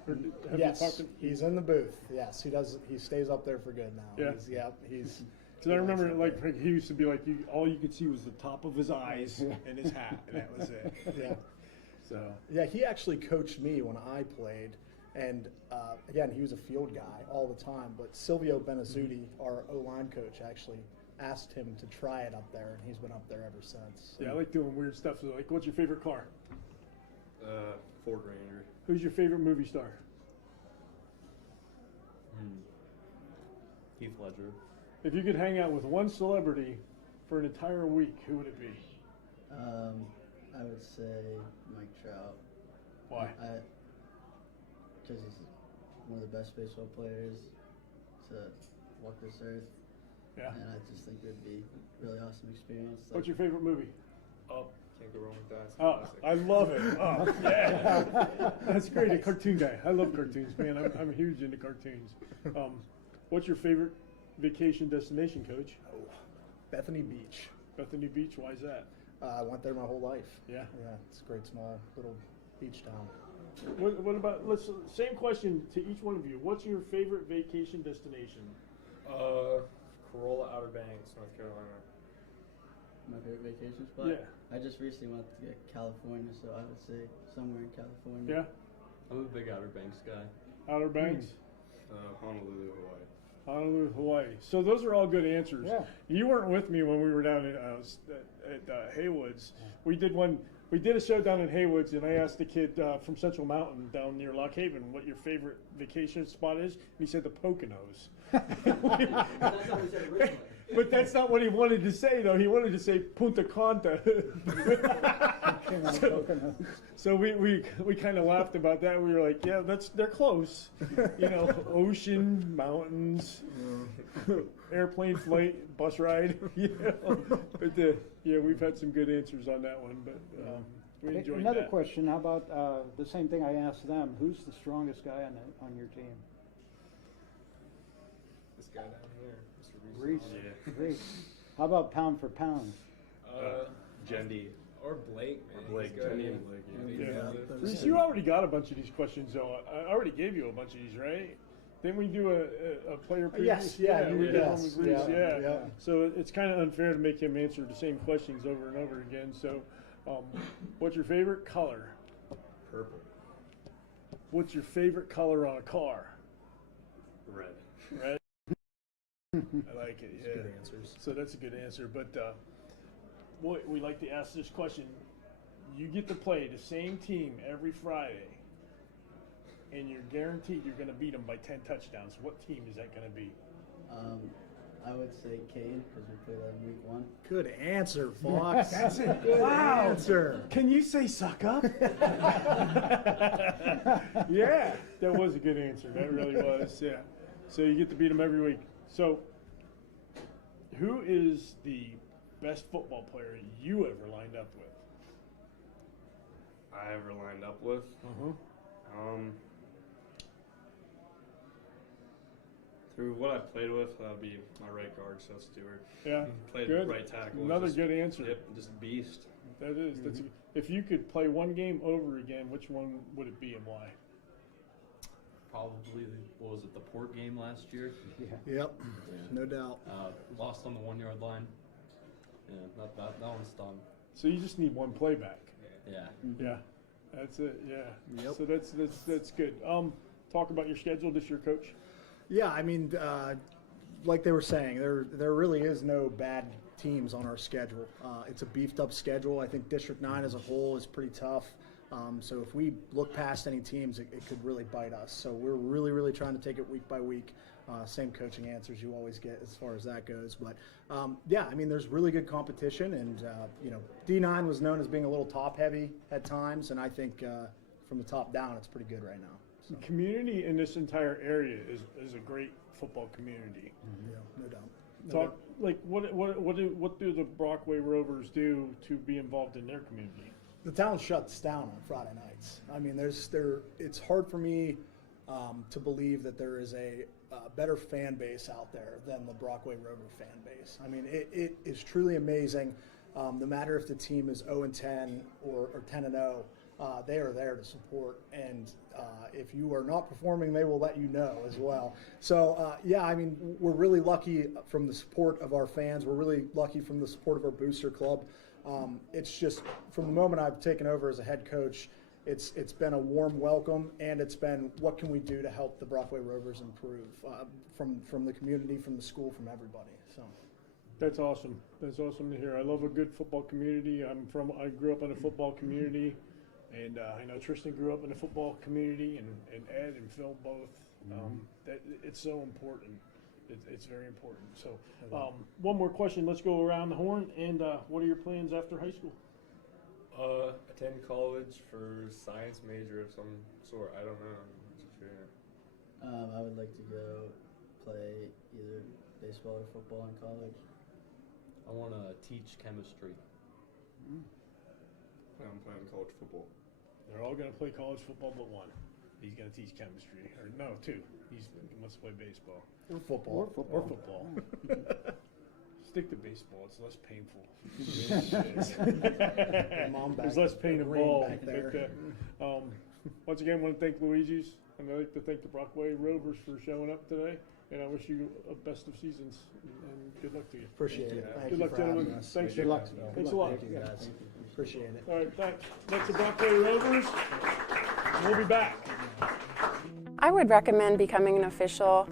Or have you talked Yes, to- he's in the booth. Yes, he does. He stays up there for good now. Yeah. He's. Because I remember, like, Frank, he used to be like, all you could see was the top of his eyes and his hat, and that was it. Yeah. So. Yeah, he actually coached me when I played, and again, he was a field guy all the time. But Silvio Benizzuti, our O-line coach, actually asked him to try it up there, and he's been up there ever since. Yeah, I like doing weird stuff. So, like, what's your favorite car? Ford Ranger. Who's your favorite movie star? Heath Ledger. If you could hang out with one celebrity for an entire week, who would it be? I would say Mike Trout. Why? Because he's one of the best baseball players to walk this earth. Yeah. And I just think it would be a really awesome experience. What's your favorite movie? Oh, can't go wrong with that. It's a Oh, classic. I love it. Oh, yeah. That's great. A cartoon guy. I love cartoons, man. I'm huge into cartoons. What's your favorite vacation destination, Coach? Oh, Bethany Beach. Bethany Beach. Why is that? I went there my whole life. Yeah. Yeah, it's a great small little beach town. What about? Same question to each one of you. What's your favorite vacation destination? Corolla, Outer Banks, North Carolina. My favorite vacation spot? Yeah. I just recently went to California, so I would say somewhere in California. Yeah. I'm a big Outer Banks guy. Outer Banks. Honolulu, Hawaii. Honolulu, Hawaii. So those are all good answers. Yeah. You weren't with me when we were down at Haywoods. We did a show down in Haywoods, and I asked the kid from Central Mountain down near Lock Haven what your favorite vacation spot is, and he said the Poconos. That's not what he said originally. But that's not what he wanted to say, though. He wanted to say Punta Cana. So we kind of laughed about that. We were like, yeah, they're close. You know, ocean, mountains, airplane flight, bus ride. You know? But yeah, we've had some good answers on that one. But we enjoyed Another that. question. How about the same thing I asked them? Who's the strongest guy on your team? This guy down here, Mr. Reese. Yeah. Reese. How about pound for pound? Jendi. Or Blake, man. Or Blake. He's good. Jendi and Blake. Yeah. Yeah. Reese, you already got a bunch of these questions, though. I already gave you a bunch of these, right? Didn't we do a player preview? Yes, yeah, we did one yes, with Reese, yeah, yeah. So it's kind of unfair to make him answer the same questions over and over again. So, what's your favorite color? Purple. What's your favorite color on a car? Red. Red. I like it. Yeah. Good answers. So that's a good answer. But we like to ask this question: you get to play the same team every Friday, and you're guaranteed you're going to beat them by 10 touchdowns. What team is that going to be? I would say Kane, because we played that in week 1. Good answer, Fox. That's it. Good Wow. answer. Can you say suck up? Yeah, that was a good answer. That really was. Yeah. So you get to beat them every week. So, who is the best football player you ever lined up with? I ever lined up with? Through what I played with, that would be my right guard, Seth Stewart. Yeah, Played good. right tackle. Another just, good answer. Yep, just a beast. That is. That's. If you could play one game over again, which one would it be and why? Probably, what was it, the Port game last year? Yep, no doubt. Lost on the 1 yard line. Yeah, that one's done. So you just need one playback. Yeah. Yeah, that's it. Yeah. Yep. So that's good. Talk about your schedule this year, Coach. Yeah, I mean, like they were saying, there really is no bad teams on our schedule. It's a beefed up schedule. I think District 9 as a whole is pretty tough. So if we look past any teams, it could really bite us. So we're really, really trying to take it week by week. Same coaching answers you always get as far as that goes. But yeah, I mean, there's really good competition, and you know, D9 was known as being a little top heavy at times, and I think from the top down, it's pretty good right now. So. The community in this entire area is a great football community. Yeah, no doubt. Talk, like, what do the Brockway Rovers do to be involved in their community? The town shuts down on Friday nights. I mean, it's hard for me to believe that there is a better fan base out there than the Brockway Rover fan base. I mean, it is truly amazing. No matter if the team is 0-10 or 10-0, they are there to support, and if you are not performing, they will let you know as well. So yeah, I mean, we're really lucky from the support of our fans. We're really lucky from the support of our booster club. It's just, from the moment I've taken over as a head coach, it's been a warm welcome, and it's been, what can we do to help the Brockway Rovers improve from the community, from the school, from everybody. So that's awesome. That's awesome to hear. I love a good football community. I grew up in a football community. And I know Tristan grew up in a football community, and Ed and Phil both. That it's so important. It's very important. So one more question. Let's go around the horn. And what are your plans after high school? Attend college for science major of some sort. I don't know. I would like to go play either baseball or football in college. I want to teach chemistry. I'm playing college football. They're all going to play college football but one. He's going to teach chemistry. Or no, two. He wants to play baseball. Or football. Or football. Stick to baseball. It's less painful. There's less pain involved. Once again, I want to thank Luigi's, and I'd like to thank the Brockway Rovers for showing up today. And I wish you a best of seasons, and good luck to you. Appreciate it. Good luck, gentlemen. Thanks. Good luck. Thanks a lot. Thank you, guys. Appreciate it. All right, thanks. That's the Brockway Rovers. We'll be back. I would recommend becoming an official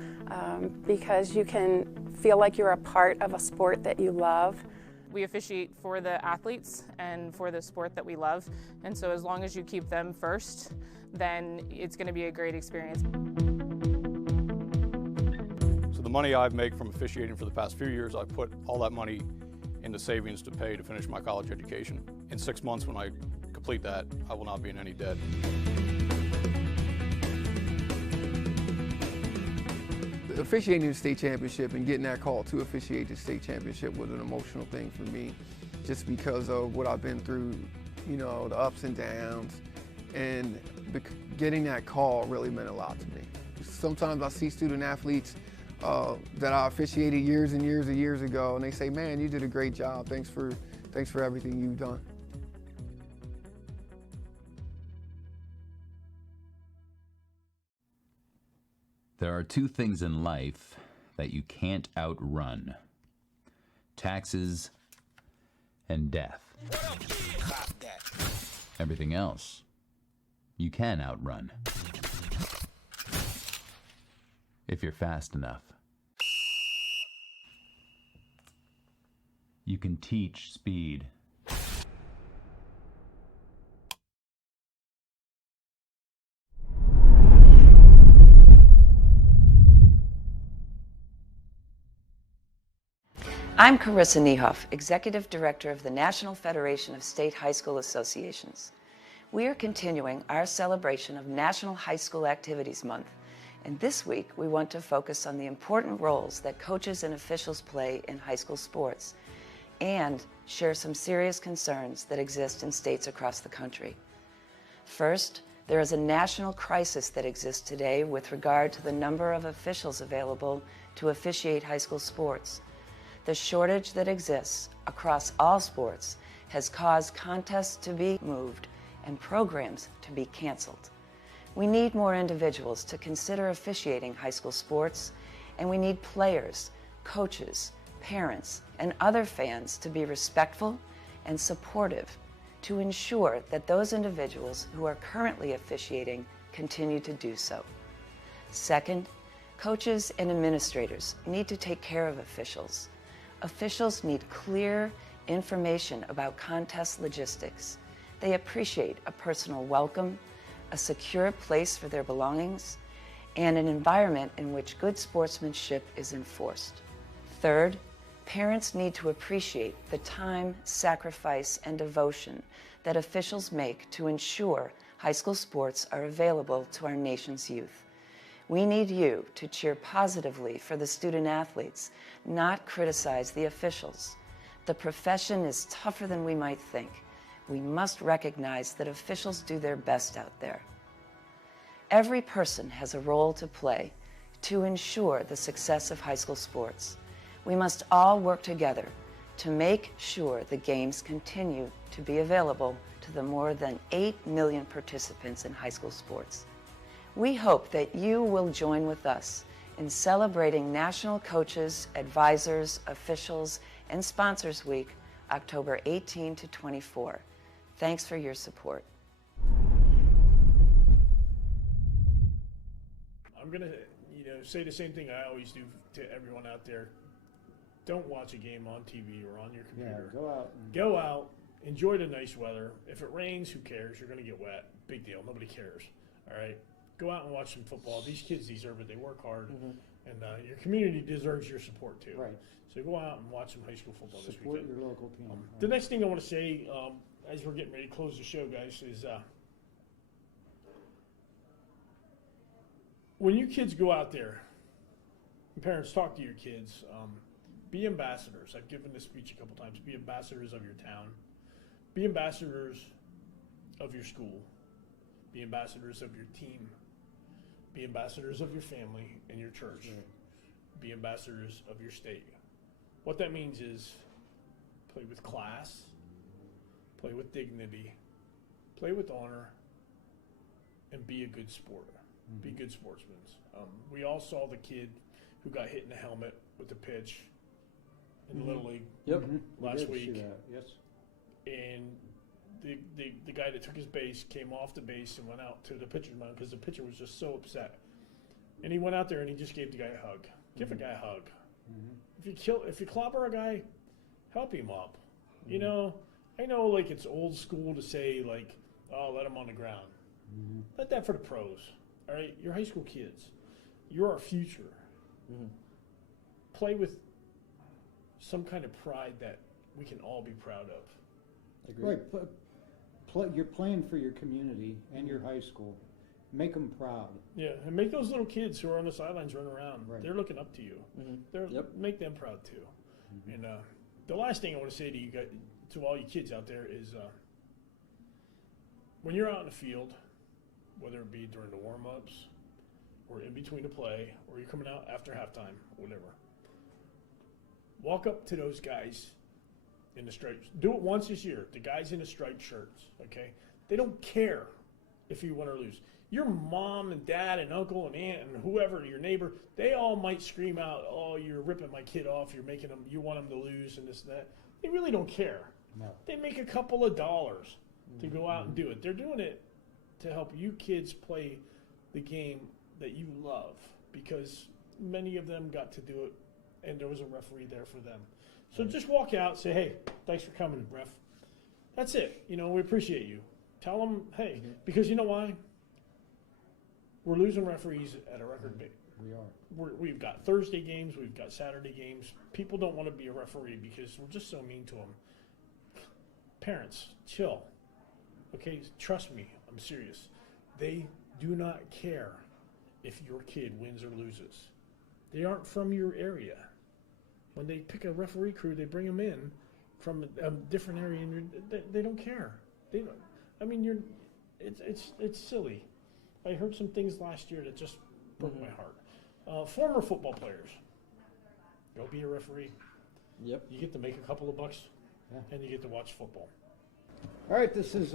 because you can feel like you're a part of a sport that you love. We officiate for the athletes and for the sport that we love, and so as long as you keep them first, then it's going to be a great experience. So the money I've made from officiating for the past few years, I've put all that money into savings to pay to finish my college education. In 6 months, when I complete that, I will not be in any debt. Officiating the state championship and getting that call to officiate the state championship was an emotional thing for me, just because of what I've been through, you know, the ups and downs, and getting that call really meant a lot to me. Sometimes I see student athletes that I officiated years and years ago, and they say, "Man, you did a great job. Thanks for everything you've done." There are two things in life that you can't outrun: taxes and death. Everything else you can outrun, if you're fast enough. You can teach speed. I'm Carissa Niehoff, Executive Director of the National Federation of State High School Associations. We are continuing our celebration of National High School Activities Month, and this week we want to focus on the important roles that coaches and officials play in high school sports, and share some serious concerns that exist in states across the country. First, there is a national crisis that exists today with regard to the number of officials available to officiate high school sports. The shortage that exists across all sports has caused contests to be moved and programs to be canceled. We need more individuals to consider officiating high school sports, and we need players, coaches, parents, and other fans to be respectful and supportive to ensure that those individuals who are currently officiating continue to do so. Second, coaches and administrators need to take care of officials. Officials need clear information about contest logistics. They appreciate a personal welcome, a secure place for their belongings, and an environment in which good sportsmanship is enforced. Third, parents need to appreciate the time, sacrifice, and devotion that officials make to ensure high school sports are available to our nation's youth. We need you to cheer positively for the student athletes, not criticize the officials. The profession is tougher than we might think. We must recognize that officials do their best out there. Every person has a role to play to ensure the success of high school sports. We must all work together to make sure the games continue to be available to the more than 8 million participants in high school sports. We hope that you will join with us in celebrating National Coaches, Advisors, Officials, and Sponsors Week, October 18 to 24. Thanks for your support. I'm gonna, say the same thing I always do to everyone out there. Don't watch a game on TV or on your computer. Yeah, go out. Go out, enjoy the nice weather. If it rains, who cares? You're gonna get wet. Big deal. Nobody cares. All right. Go out and watch some football. These kids deserve it. They work hard, and your community deserves your support too. Right. So go out and watch some high school football this Support weekend. your local team. The next thing I want to say, as we're getting ready to close the show, guys, is when you kids go out there, and parents, talk to your kids. Be ambassadors. I've given this speech a couple times. Be ambassadors of your town. Be ambassadors of your school. Be ambassadors of your team. Be ambassadors of your family and your church. Be ambassadors of your state. What that means is play with class, play with dignity, play with honor, and be a good sport. Be good sportsmen. We all saw the kid who got hit in the helmet with the pitch in the Little League last week. Yes. And the guy that took his base came off the base and went out to the pitcher's mound because the pitcher was just so upset. And he went out there and he just gave the guy a hug. Give a guy a hug. If you clobber a guy, help him up. I know like it's old school to say like, oh, let him on the ground. Let that for the pros. All right, you're high school kids. You're our future. Play with some kind of pride that we can all be proud of. Right. You're playing for your community and your high school. Make them proud. Yeah, and make those little kids who are on the sidelines run around. Right. They're looking up to you. Make them proud too. And the last thing I want to say to you guys, to all you kids out there, is when you're out in the field, whether it be during the warm-ups or in between the play, or you're coming out after halftime, whatever, walk up to those guys in the stripes. Do it once this year. The guys in the striped shirts, okay? They don't care if you win or lose. Your mom and dad and uncle and aunt and whoever, your neighbor, they all might scream out, oh, you're ripping my kid off, you want them to lose and this and that. They really don't care. No. They make a couple of dollars to go out and do it. They're doing it to help you kids play the game that you love, because many of them got to do it and there was a referee there for them. So just walk out, say, hey, thanks for coming, ref. That's it. We appreciate you. Tell them, hey, because you know why? We're losing referees at a record rate. We are. We've got Thursday games. We've got Saturday games. People don't want to be a referee because we're just so mean to them. Parents, chill. Okay, trust me. I'm serious. They do not care if your kid wins or loses. They aren't from your area. When they pick a referee crew, they bring them in from a different area, and they don't care. They don't. I mean, it's silly. I heard some things last year that just broke my heart. Former football players, go be a referee. Yep. You get to make a couple of bucks, and you get to watch football. All right, this is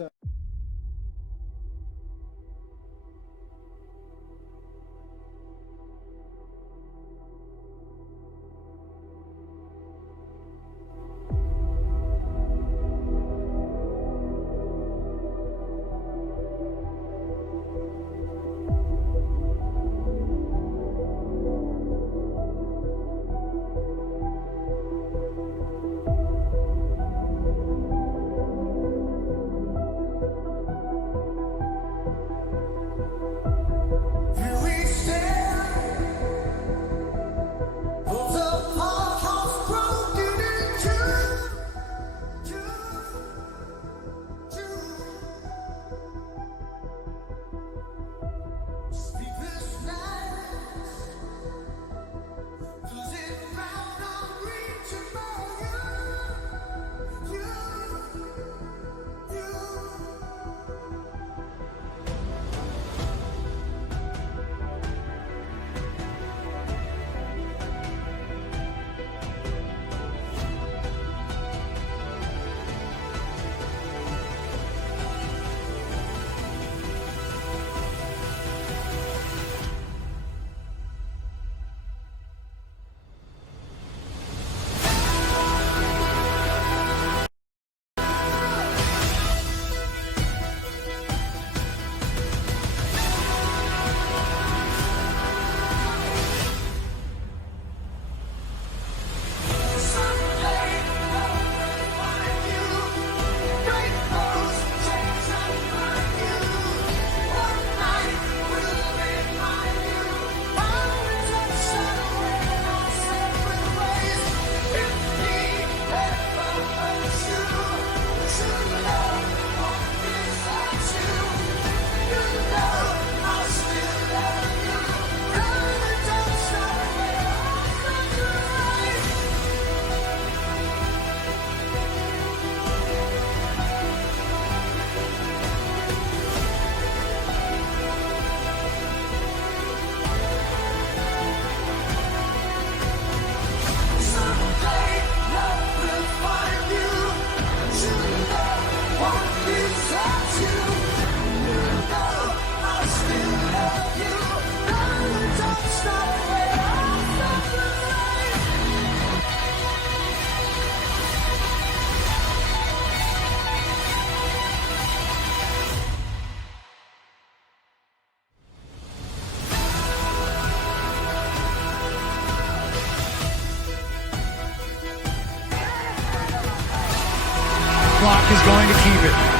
clock is going to keep it.